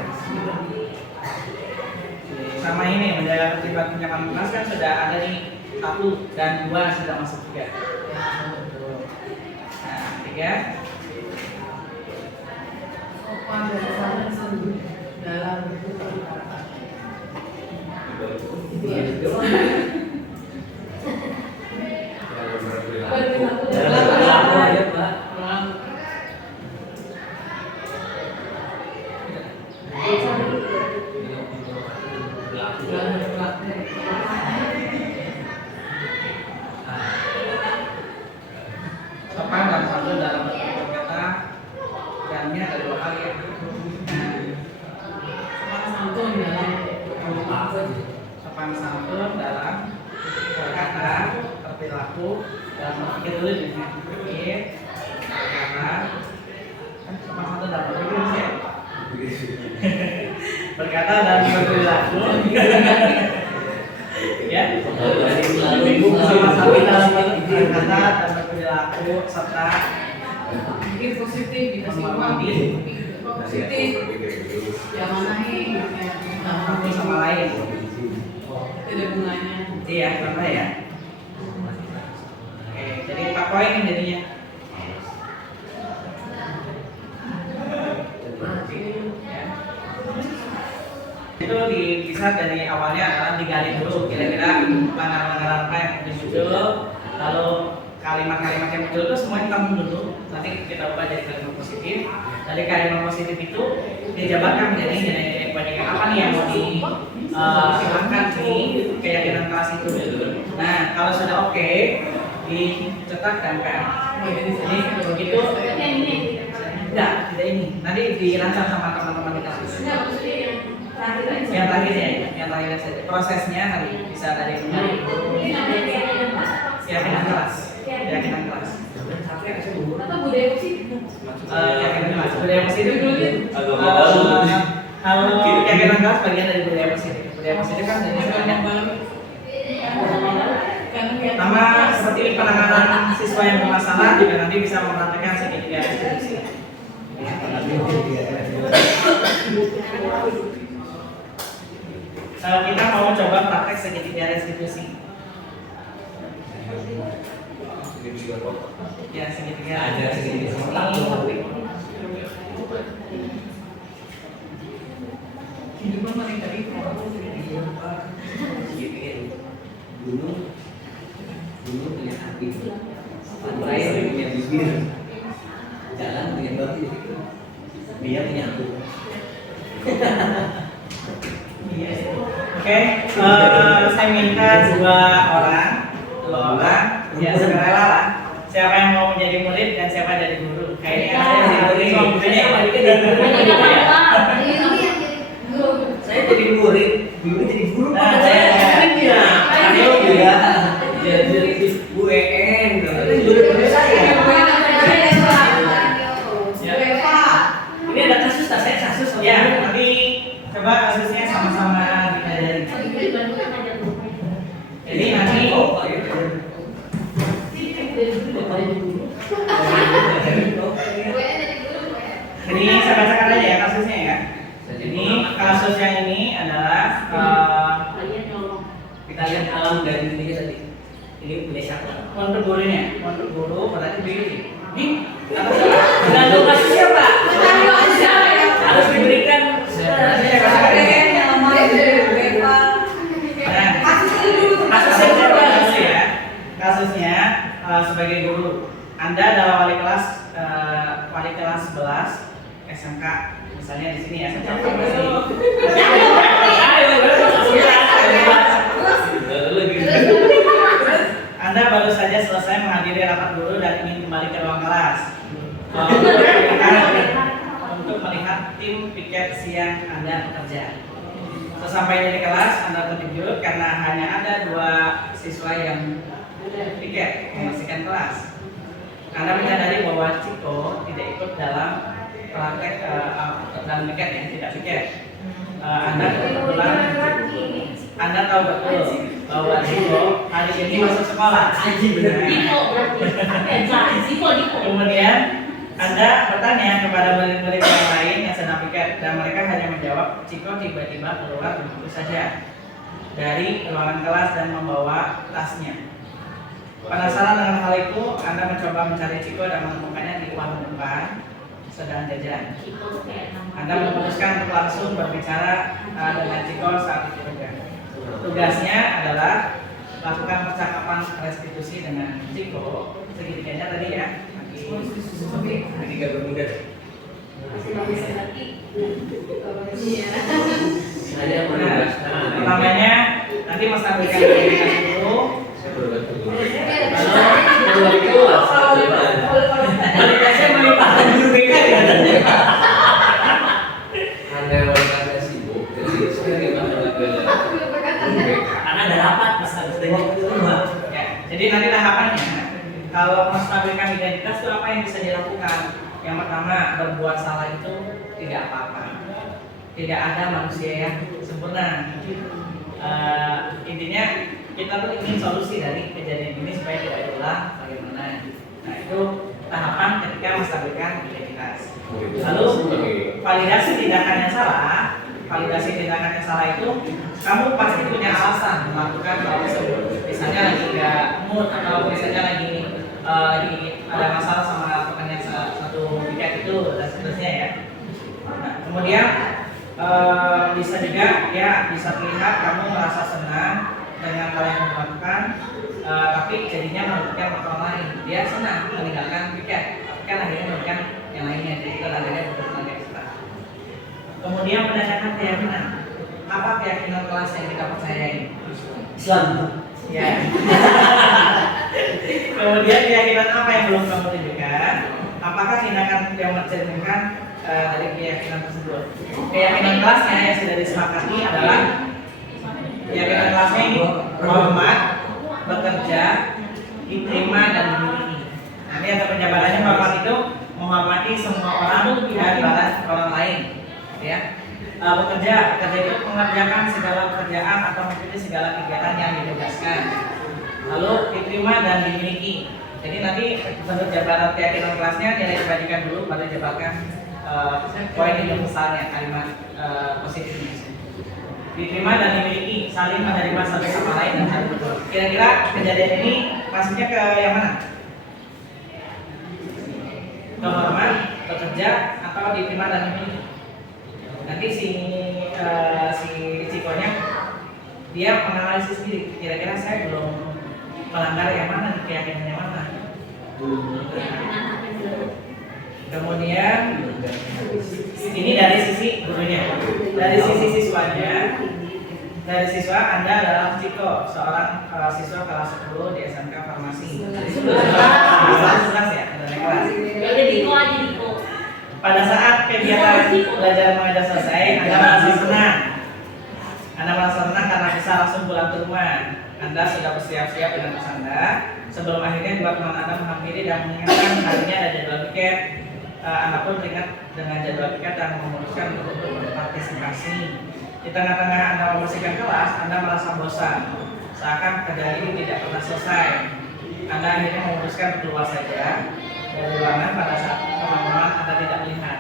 Sama ini menjaga tertibat kenyamanan kelas kan sudah ada nih 1 dan 2 sudah masuk 3. Nah, 3 Sopan dan santun dalam bertutur kata. Dalam perilaku aja Pak. sopan dan santun dalam bertutur kata, dannya ada 2 kali ya. Santun dalam Sopan santun dalam berkata, berperilaku, dalam berpikir dulu nih. Berpikir, berkata, kan sopan santun dalam berpikir sih ya. Berkata dan berperilaku. Ya, sama santun dalam berkata dan berperilaku serta pikir positif, kita semua menghormati positif, jangan naik, satu sama lain. tidak gunanya. Iya, contoh ya. Oke, jadi 4 poin ini jadinya. Ya. Itu bisa dari awalnya adalah digali dulu kira-kira pelanggaran-pelanggaran apa yang muncul, lalu kalimat-kalimat yang muncul itu semuanya kita mundur dulu. Nanti kita ubah jadi kalimat positif. Dari kalimat positif itu dijabarkan menjadi nilai kebanyakan apa nih yang mau disilangkan di keyakinan kelas itu. Nah, kalau sudah oke, dicetak dan kan. Jadi begitu. Enggak, tidak ini. Nanti dirancang sama teman-teman di kelas. Yang terakhir saja. Prosesnya nanti bisa dari keyakinan kelas. Keyakinan kelas. Atau budaya positif. Keyakinan kelas. Budaya positif. Agama baru. Kalau keyakinan kelas bagian dari budaya positif. Budaya positif kan jadi sebenarnya pertama seperti penanganan siswa yang bermasalah juga nanti bisa mempraktekkan segitiga restitusi. Kita mau coba praktek segitiga restitusi. segitiga kotak. Ya segitiga. Ada segitiga kotak. Kehidupan paling tadi Gunung punya hati, pantai punya bibir, jalan punya batu, dia punya aku. Oke, saya minta dua orang, ya sukarela lah. Siapa yang mau menjadi murid dan siapa jadi guru? Kayaknya saya jadi murid, kayaknya kebaliknya jadi guru. Saya jadi murid, dulu jadi guru. Nah, Saya muridnya. Ayo juga jadi UN. Dulu saya. Ini ada kasus, tak saya kasus. Ya, nanti coba kasusnya sama-sama dipelajari. Jadi nanti ini saya bacakan aja ya kasusnya ya. Ini kasus yang ini adalah Kita lihat alam dari dunia tadi. Ini punya siapa? untuk gurunya. Untuk guru berarti diri. Ini atas Tergantung kasusnya Pak. Harus diberikan. Kasusnya sebagai guru, Anda adalah wali kelas 11 SMK, misalnya di sini ya, Anda baru saja selesai menghadiri rapat guru dan ingin kembali ke ruang kelas untuk melihat tim piket siang Anda bekerja. Sesampainya di kelas, Anda terkejut karena hanya ada 2 siswa yang piket membersihkan kelas. Anda menyadari bahwa Ciko tidak ikut dalam praktek dalam piket ya, tidak piket. Anda tahu betul bahwa Ciko hari ini masuk sekolah. Kemudian Anda bertanya kepada murid-murid yang lain yang sedang piket dan mereka hanya menjawab Ciko tiba-tiba keluar begitu saja dari ruangan kelas dan membawa tasnya. Penasaran dengan hal itu, Anda mencoba mencari Ciko dan menemukannya di warung depan sedang jajan. Anda memutuskan untuk langsung berbicara dengan Ciko saat itu juga. Tugasnya adalah lakukan percakapan restitusi dengan Ciko segitiganya tadi ya. Lagi gak bermuda. Ada yang menugas. Pertamanya nanti Mas berikan komunikasi dulu. Saya berbagi dulu. Saya melimpahkan guru BK katanya. Anda orangnya sibuk, jadi saya nggak karena ada rapat Mas harus tanya ke semua. Ya, jadi nanti tahapannya, kalau Mas tampilkan identitas itu apa yang bisa dilakukan? Yang pertama, berbuat salah itu tidak apa-apa. Tidak ada manusia yang sempurna. Intinya kita tuh ingin solusi dari kejadian ini supaya tidak diulang bagaimana. Nah itu tahapan ketika Mas tampilkan identitas. Lalu validasi tindakan yang salah. Validasi tindakan yang salah itu kamu pasti punya alasan melakukan hal tersebut. Misalnya lagi nggak mood atau misalnya lagi ada masalah sama rekan yang satu piket itu dan seterusnya ya. Nah, kemudian bisa juga ya bisa terlihat kamu merasa senang dengan hal yang kamu lakukan, tapi jadinya merugikan orang lain. Dia senang meninggalkan piket, tapi kan akhirnya merugikan yang lainnya. Jadi itu akhirnya bertenaga ekstra. Kemudian menanyakan keyakinan. Apa keyakinan kelas yang kita percayai? Islam. Ya. Kemudian keyakinan apa yang belum kamu tunjukkan? Apakah tindakan yang mencerminkan dari keyakinan tersebut? Keyakinan kelasnya yang sudah disepakati adalah keyakinan kelasnya ini hormat, bekerja, diterima dan dimiliki. Nah, ini ada penjabarannya. Hormat itu menghormati semua orang dan balas orang lain, ya. Bekerja itu mengerjakan segala pekerjaan atau mengikuti segala kegiatan yang ditugaskan. Lalu diterima dan dimiliki. Jadi nanti bentuk jabaran keyakinan kelasnya nilai kebajikan dulu, baru jabarkan poin yang besarnya kalimat positifnya. Diterima dan dimiliki, saling menerima satu sama lain dan saling betul. Kira-kira kejadian ini masuknya ke yang mana? kerja atau diterima dan memilih. Nanti si Cikonya dia menganalisis sendiri, kira-kira saya belum melanggar yang mana, keyakinan yang mana. Kemudian ini dari sisi gurunya, dari sisi siswanya. Dari siswa Anda adalah Ciko, seorang siswa kelas 10 di SMK Farmasi. Kelas ya, kelas. Pada saat kegiatan belajar mengajar selesai, Anda merasa senang. Anda merasa senang karena bisa langsung pulang ke rumah. Anda sudah bersiap-siap dengan tas Anda. Sebelum akhirnya dua teman Anda menghampiri dan mengingatkan harinya ada jadwal piket. Anda pun teringat dengan jadwal piket dan memutuskan untuk berpartisipasi. Di tengah-tengah Anda membersihkan kelas, Anda merasa bosan, seakan kerjaan ini tidak pernah selesai. Anda akhirnya memutuskan keluar saja dari ruangan pada saat teman-teman Anda tidak melihat.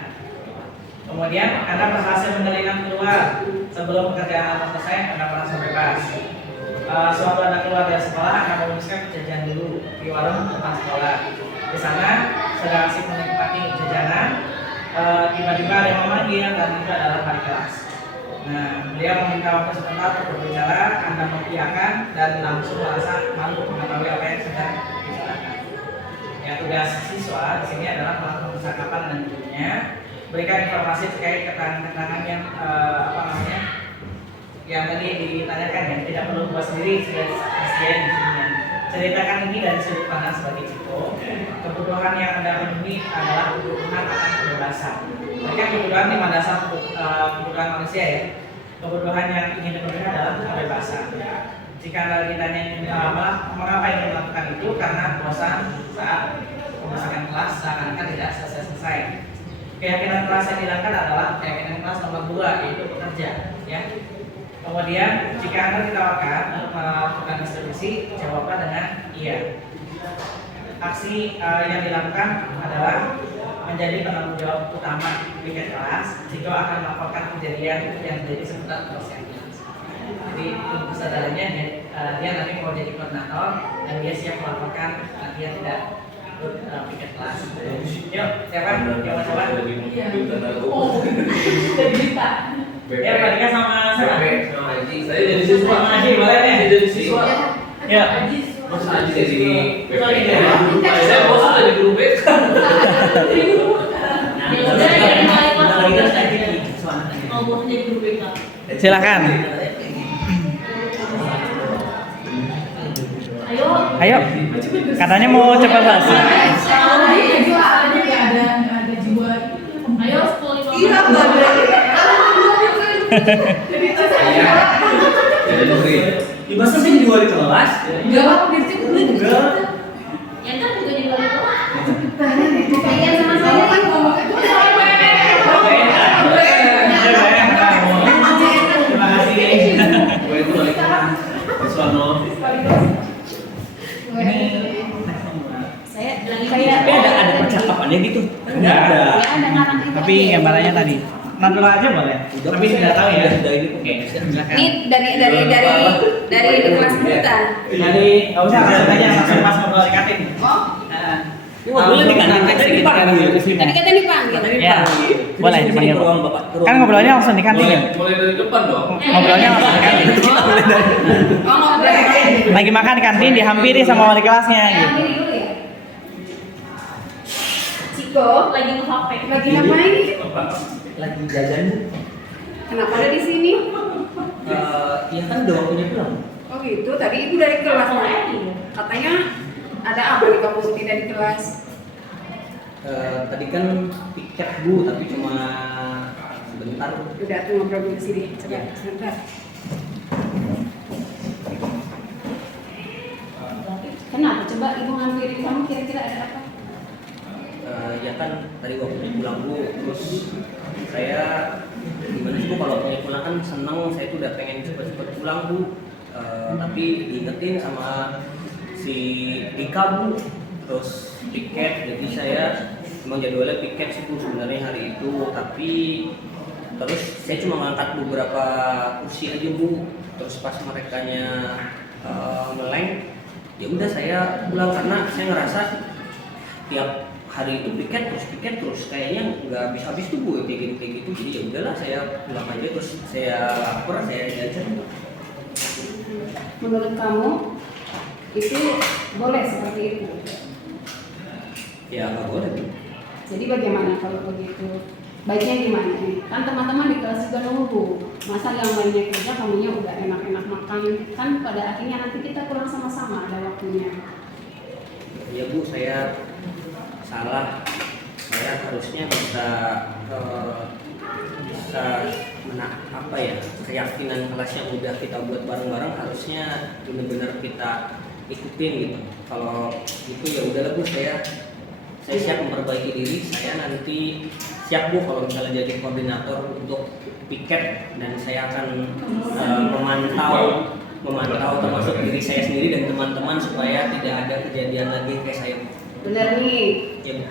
Kemudian Anda berhasil menyelinap keluar. Sebelum pekerjaan Anda selesai, Anda merasa bebas. Sewaktu Anda keluar dari sekolah, Anda memutuskan jajan dulu di warung depan sekolah. Di sana sedang asik menikmati jajanan. Tiba-tiba ada yang memanggil dan itu adalah wali kelas. Nah, beliau meminta waktu sebentar untuk berbicara. Anda mengiyakan dan langsung merasa malu mengetahui apa yang sedang dibicarakan. Ya, tugas siswa di sini adalah melakukan percakapan dengan gurunya, berikan informasi terkait keterangan-keterangan yang yang tadi ditanyakan, yang tidak perlu buat sendiri, sudah disediakan di sini. Ceritakan ini dari sudut pandang sebagai Ciko. Kebutuhan yang Anda penuhi adalah kebutuhan akan kebebasan. Mereka kebutuhan 5 dasar kebutuhan manusia ya. Kebutuhan yang ingin dipenuhi adalah kebebasan. Jika Anda ditanya mengapa ingin melakukan itu, karena bosan saat membersihkan kelas seakan-akan tidak selesai. Keyakinan kelas yang dihilangkan adalah keyakinan kelas nomor 2, yaitu bekerja. Ya. Kemudian jika Anda ditawarkan untuk melakukan instruksi, jawablah dengan iya. Aksi yang dilakukan adalah menjadi penanggung jawab utama piket kelas. Jika akan melaporkan kejadian yang terjadi seputar proses kelas. Jadi untuk kesadarannya dia nanti mau jadi koordinator dan dia siap melaporkan dia tidak ikut piket kelas. Yuk, siapa yang mau coba? Oh, jadi bisa. Ya, Pak Dika sama Sama Aji. Saya jadi siswa. Sama Aji, boleh deh. Saya jadi siswa. Ya. Masa Aji jadi Sorry, BP? ya. Saya bosan jadi guru BK. Silakan. Ayo. Katanya mau coba bahas. Ada jiwa. Ayo 10 Iya, Jadi negeri. Di bahasa sih di wali kelas. Enggak apa-apa, Enggak. yang kan juga di luar itu. Kayaknya sama saya kan ngomong itu Terima kasih. Gue itu balik kelas. Sono. Saya lagi Tapi ada percakapannya gitu. Enggak ada. Tapi gambarannya tadi. Natural aja boleh. Tapi sudah tahu ya. Udah ini Oke, silakan. Ini dari di kelas kita. Dari nggak usah langsung aja langsung pas ngobrol di kantin. Oh, Ini ngobrolnya di kantin, tadi dipanggil. tadi katanya dipanggil. Ya, boleh dipanggil. Ke ruang Bapak. Kan ngobrolnya langsung di kantin ya. Mulai dari depan dong. Ngobrolnya langsung di kantin. Oh, ngobrol. Lagi makan di kantin dihampiri sama wali kelasnya gitu. Ambil dulu ya. Ciko, lagi nge-HP. lagi ngapain? Lagi jajan. Kenapa ada di sini? Ya kan udah waktunya pulang. Oh gitu, tadi ibu dari kelas katanya ada apa nih kamu tidak di kelas? Tadi kan tiket Bu, tapi cuma sebentar. Udah tuh ngobrol dulu sini, coba sebentar. Kenapa? Coba ibu ngambilin kamu kira-kira ada apa? Ya kan tadi waktunya pulang Bu, terus saya gimana sih Bu, kalau punya pulang kan seneng, saya tuh udah pengen cepet-cepet pulang Bu. Tapi diingetin sama si Dika Bu, terus piket, jadi saya emang jadwalnya piket sih Bu sebenarnya hari itu, tapi terus saya cuma ngangkat beberapa kursi aja Bu, terus pas merekanya meleng, ya udah saya pulang karena saya ngerasa tiap hari itu piket terus kayaknya nggak habis tuh Bu kayak gitu jadi ya udahlah saya pulang aja terus saya lapor saya diajar. Menurut kamu itu boleh seperti itu? Ya nggak boleh Bu. Jadi bagaimana kalau begitu? Baiknya gimana nih? Kan teman-teman di kelas juga nunggu. Masa yang lainnya kerja, kamunya udah enak-enak makan. Kan pada akhirnya nanti kita pulang sama-sama ada waktunya. Ya Bu, saya salah. Saya harusnya bisa apa ya, keyakinan kelas yang udah kita buat bareng-bareng harusnya benar-benar kita ikutin gitu. Kalau gitu ya udahlah Bu, saya siap memperbaiki diri. Saya nanti siap Bu kalau misalnya jadi koordinator untuk piket dan saya akan memantau termasuk diri saya sendiri dan teman-teman supaya tidak ada kejadian lagi kayak saya. Benar nih. Ya Bu.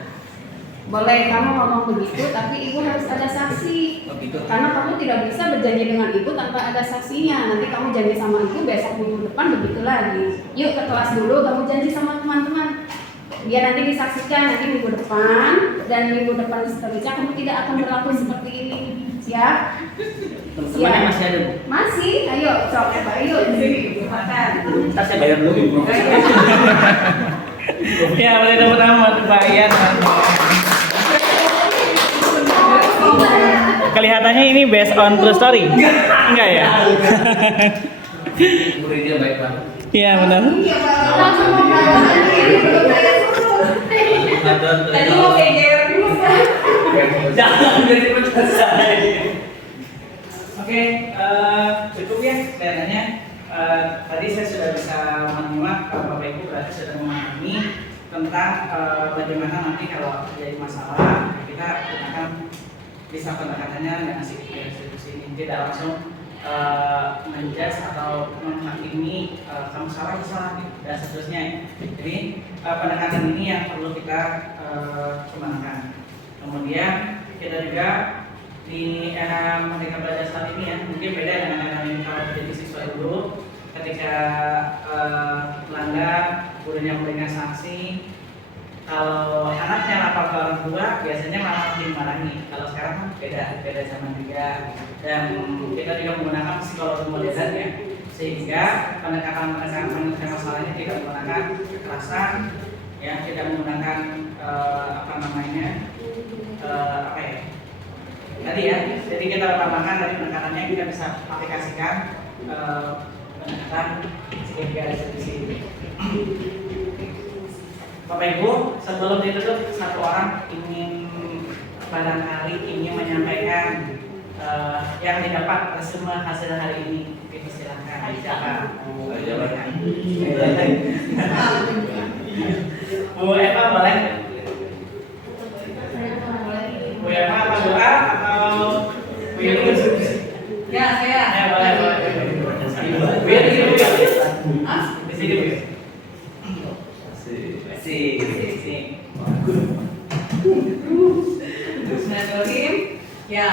Boleh kamu ngomong begitu, tapi ibu harus ada saksi. Oh, gitu. Karena kamu tidak bisa berjanji dengan ibu tanpa ada saksinya. Nanti kamu janji sama ibu, besok minggu depan begitu lagi. Yuk ke kelas dulu, kamu janji sama teman-teman. Biar nanti disaksikan nanti minggu depan dan minggu depan seterusnya kamu tidak akan berlaku seperti ini. Siap? Teman-temannya masih ada Bu? Masih, ayo coba ayo di sini makan. Ntar saya bayar dulu Bu. Ya boleh dapat nama bayar. Kelihatannya ini based on true story. Enggak ya? Muridnya baik banget. Iya benar. Langsung mau belajar ini belum saya suruh. Tadi mau kejar dulu kan? Jangan jadi pencari. Oke, cukup ya kelihatannya. Tadi saya sudah bisa menyimak Bapak Ibu berarti sudah memahami tentang bagaimana nanti kalau terjadi masalah kita gunakan bisa pendekatannya dengan institusi ini, tidak langsung menjudge atau menghakimi kamu salah dan seterusnya. Jadi pendekatan ini yang perlu kita kembangkan. Kemudian kita juga di era Merdeka Belajar saat ini ya mungkin beda dengan era yang kalau menjadi siswa dulu ketika melanggar gurunya memberikan sanksi. Kalau anaknya lapor ke orang tua biasanya malah dimarahi. Kalau sekarang kan beda zaman juga. Dan kita juga menggunakan psikologi modern ya, sehingga pendekatan menyelesaikan masalahnya tidak menggunakan kekerasan, ya, tidak menggunakan tadi ya. Jadi kita tambahkan dari pendekatannya kita bisa aplikasikan pendekatan psikologi institusi ini. Bapak Ibu, sebelum ditutup satu orang barangkali ingin menyampaikan yang didapat resume hasil hari ini. Silakan. Bu Eva boleh? Bu Eva apa doa atau Bu Yuli? Ya, saya. Ya boleh. Bu Yuli di sini Bu. Bismillahirrahmanirrahim. Ya,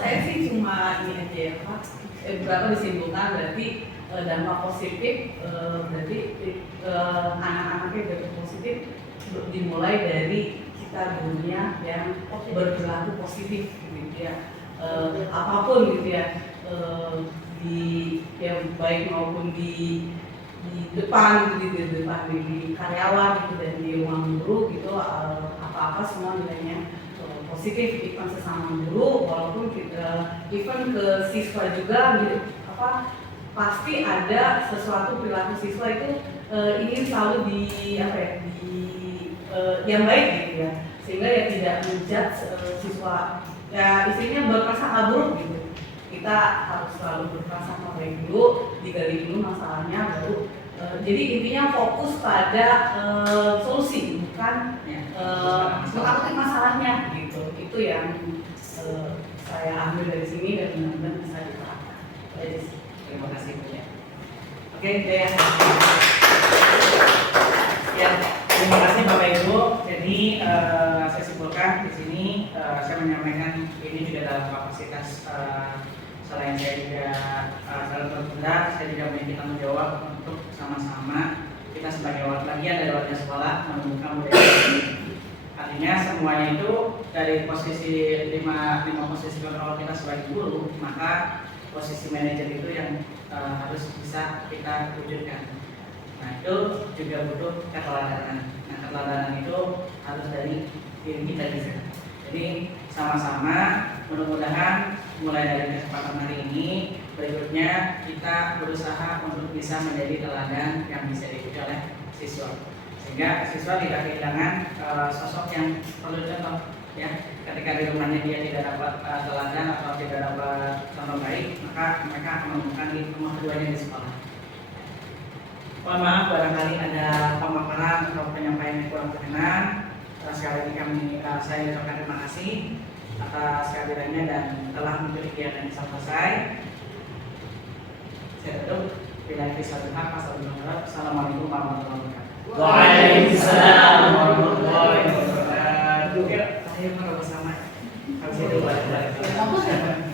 saya sih cuma ini aja ya, Pak. Beberapa disimpulkan berarti dampak positif berarti anak-anaknya berpositif dimulai dari kita dunia yang berperilaku positif gitu ya. Apapun gitu ya, di yang baik maupun di depan gitu, di depan di karyawan gitu dan di ruang guru gitu, apa-apa semua nilainya positif, even sesama guru, walaupun kita even ke siswa juga gitu, pasti ada sesuatu perilaku siswa itu ingin selalu yang baik gitu ya, sehingga ya tidak menjudge siswa ya istrinya berprasangka buruk gitu. Kita harus selalu berprasangka baik dulu, digali dulu masalahnya baru. Jadi intinya fokus pada solusi, bukan mengakui masalahnya gitu. Itu yang saya ambil dari sini dan benar-benar bisa diterapkan. Terima kasih Bu ya. Oke, Dea. Ya, terima kasih Bapak Ibu. Jadi saya simpulkan di sini saya menyampaikan ini juga dalam kapasitas selain saya juga salah berat, saya juga memiliki tanggung jawab untuk sama-sama kita sebagai bagian dari warga sekolah menumbuhkan budaya. Artinya Artinya semuanya itu dari posisi lima posisi kontrol kita sebagai guru, maka posisi manajer itu yang harus bisa kita wujudkan. Nah itu juga butuh keteladanan. Nah keteladanan itu harus dari diri kita juga. Jadi sama-sama mudah-mudahan mulai dari kesempatan hari ini berikutnya kita berusaha untuk bisa menjadi teladan yang bisa diikuti oleh siswa, sehingga siswa tidak kehilangan sosok yang perlu contoh ya. Ketika di rumahnya dia tidak dapat teladan atau tidak dapat contoh baik, maka mereka akan menemukan di rumah keduanya di sekolah. Mohon maaf barangkali ada pemaparan atau penyampaian yang kurang berkenan. Sekali lagi saya ucapkan terima kasih atas kehadirannya dan telah mengikuti kegiatan yang selesai. Saya tutup. Bila kisah Tuhan, Assalamualaikum warahmatullahi wabarakatuh. Waalaikumsalam warahmatullahi wabarakatuh. Ayo kita bersama. Kalau saya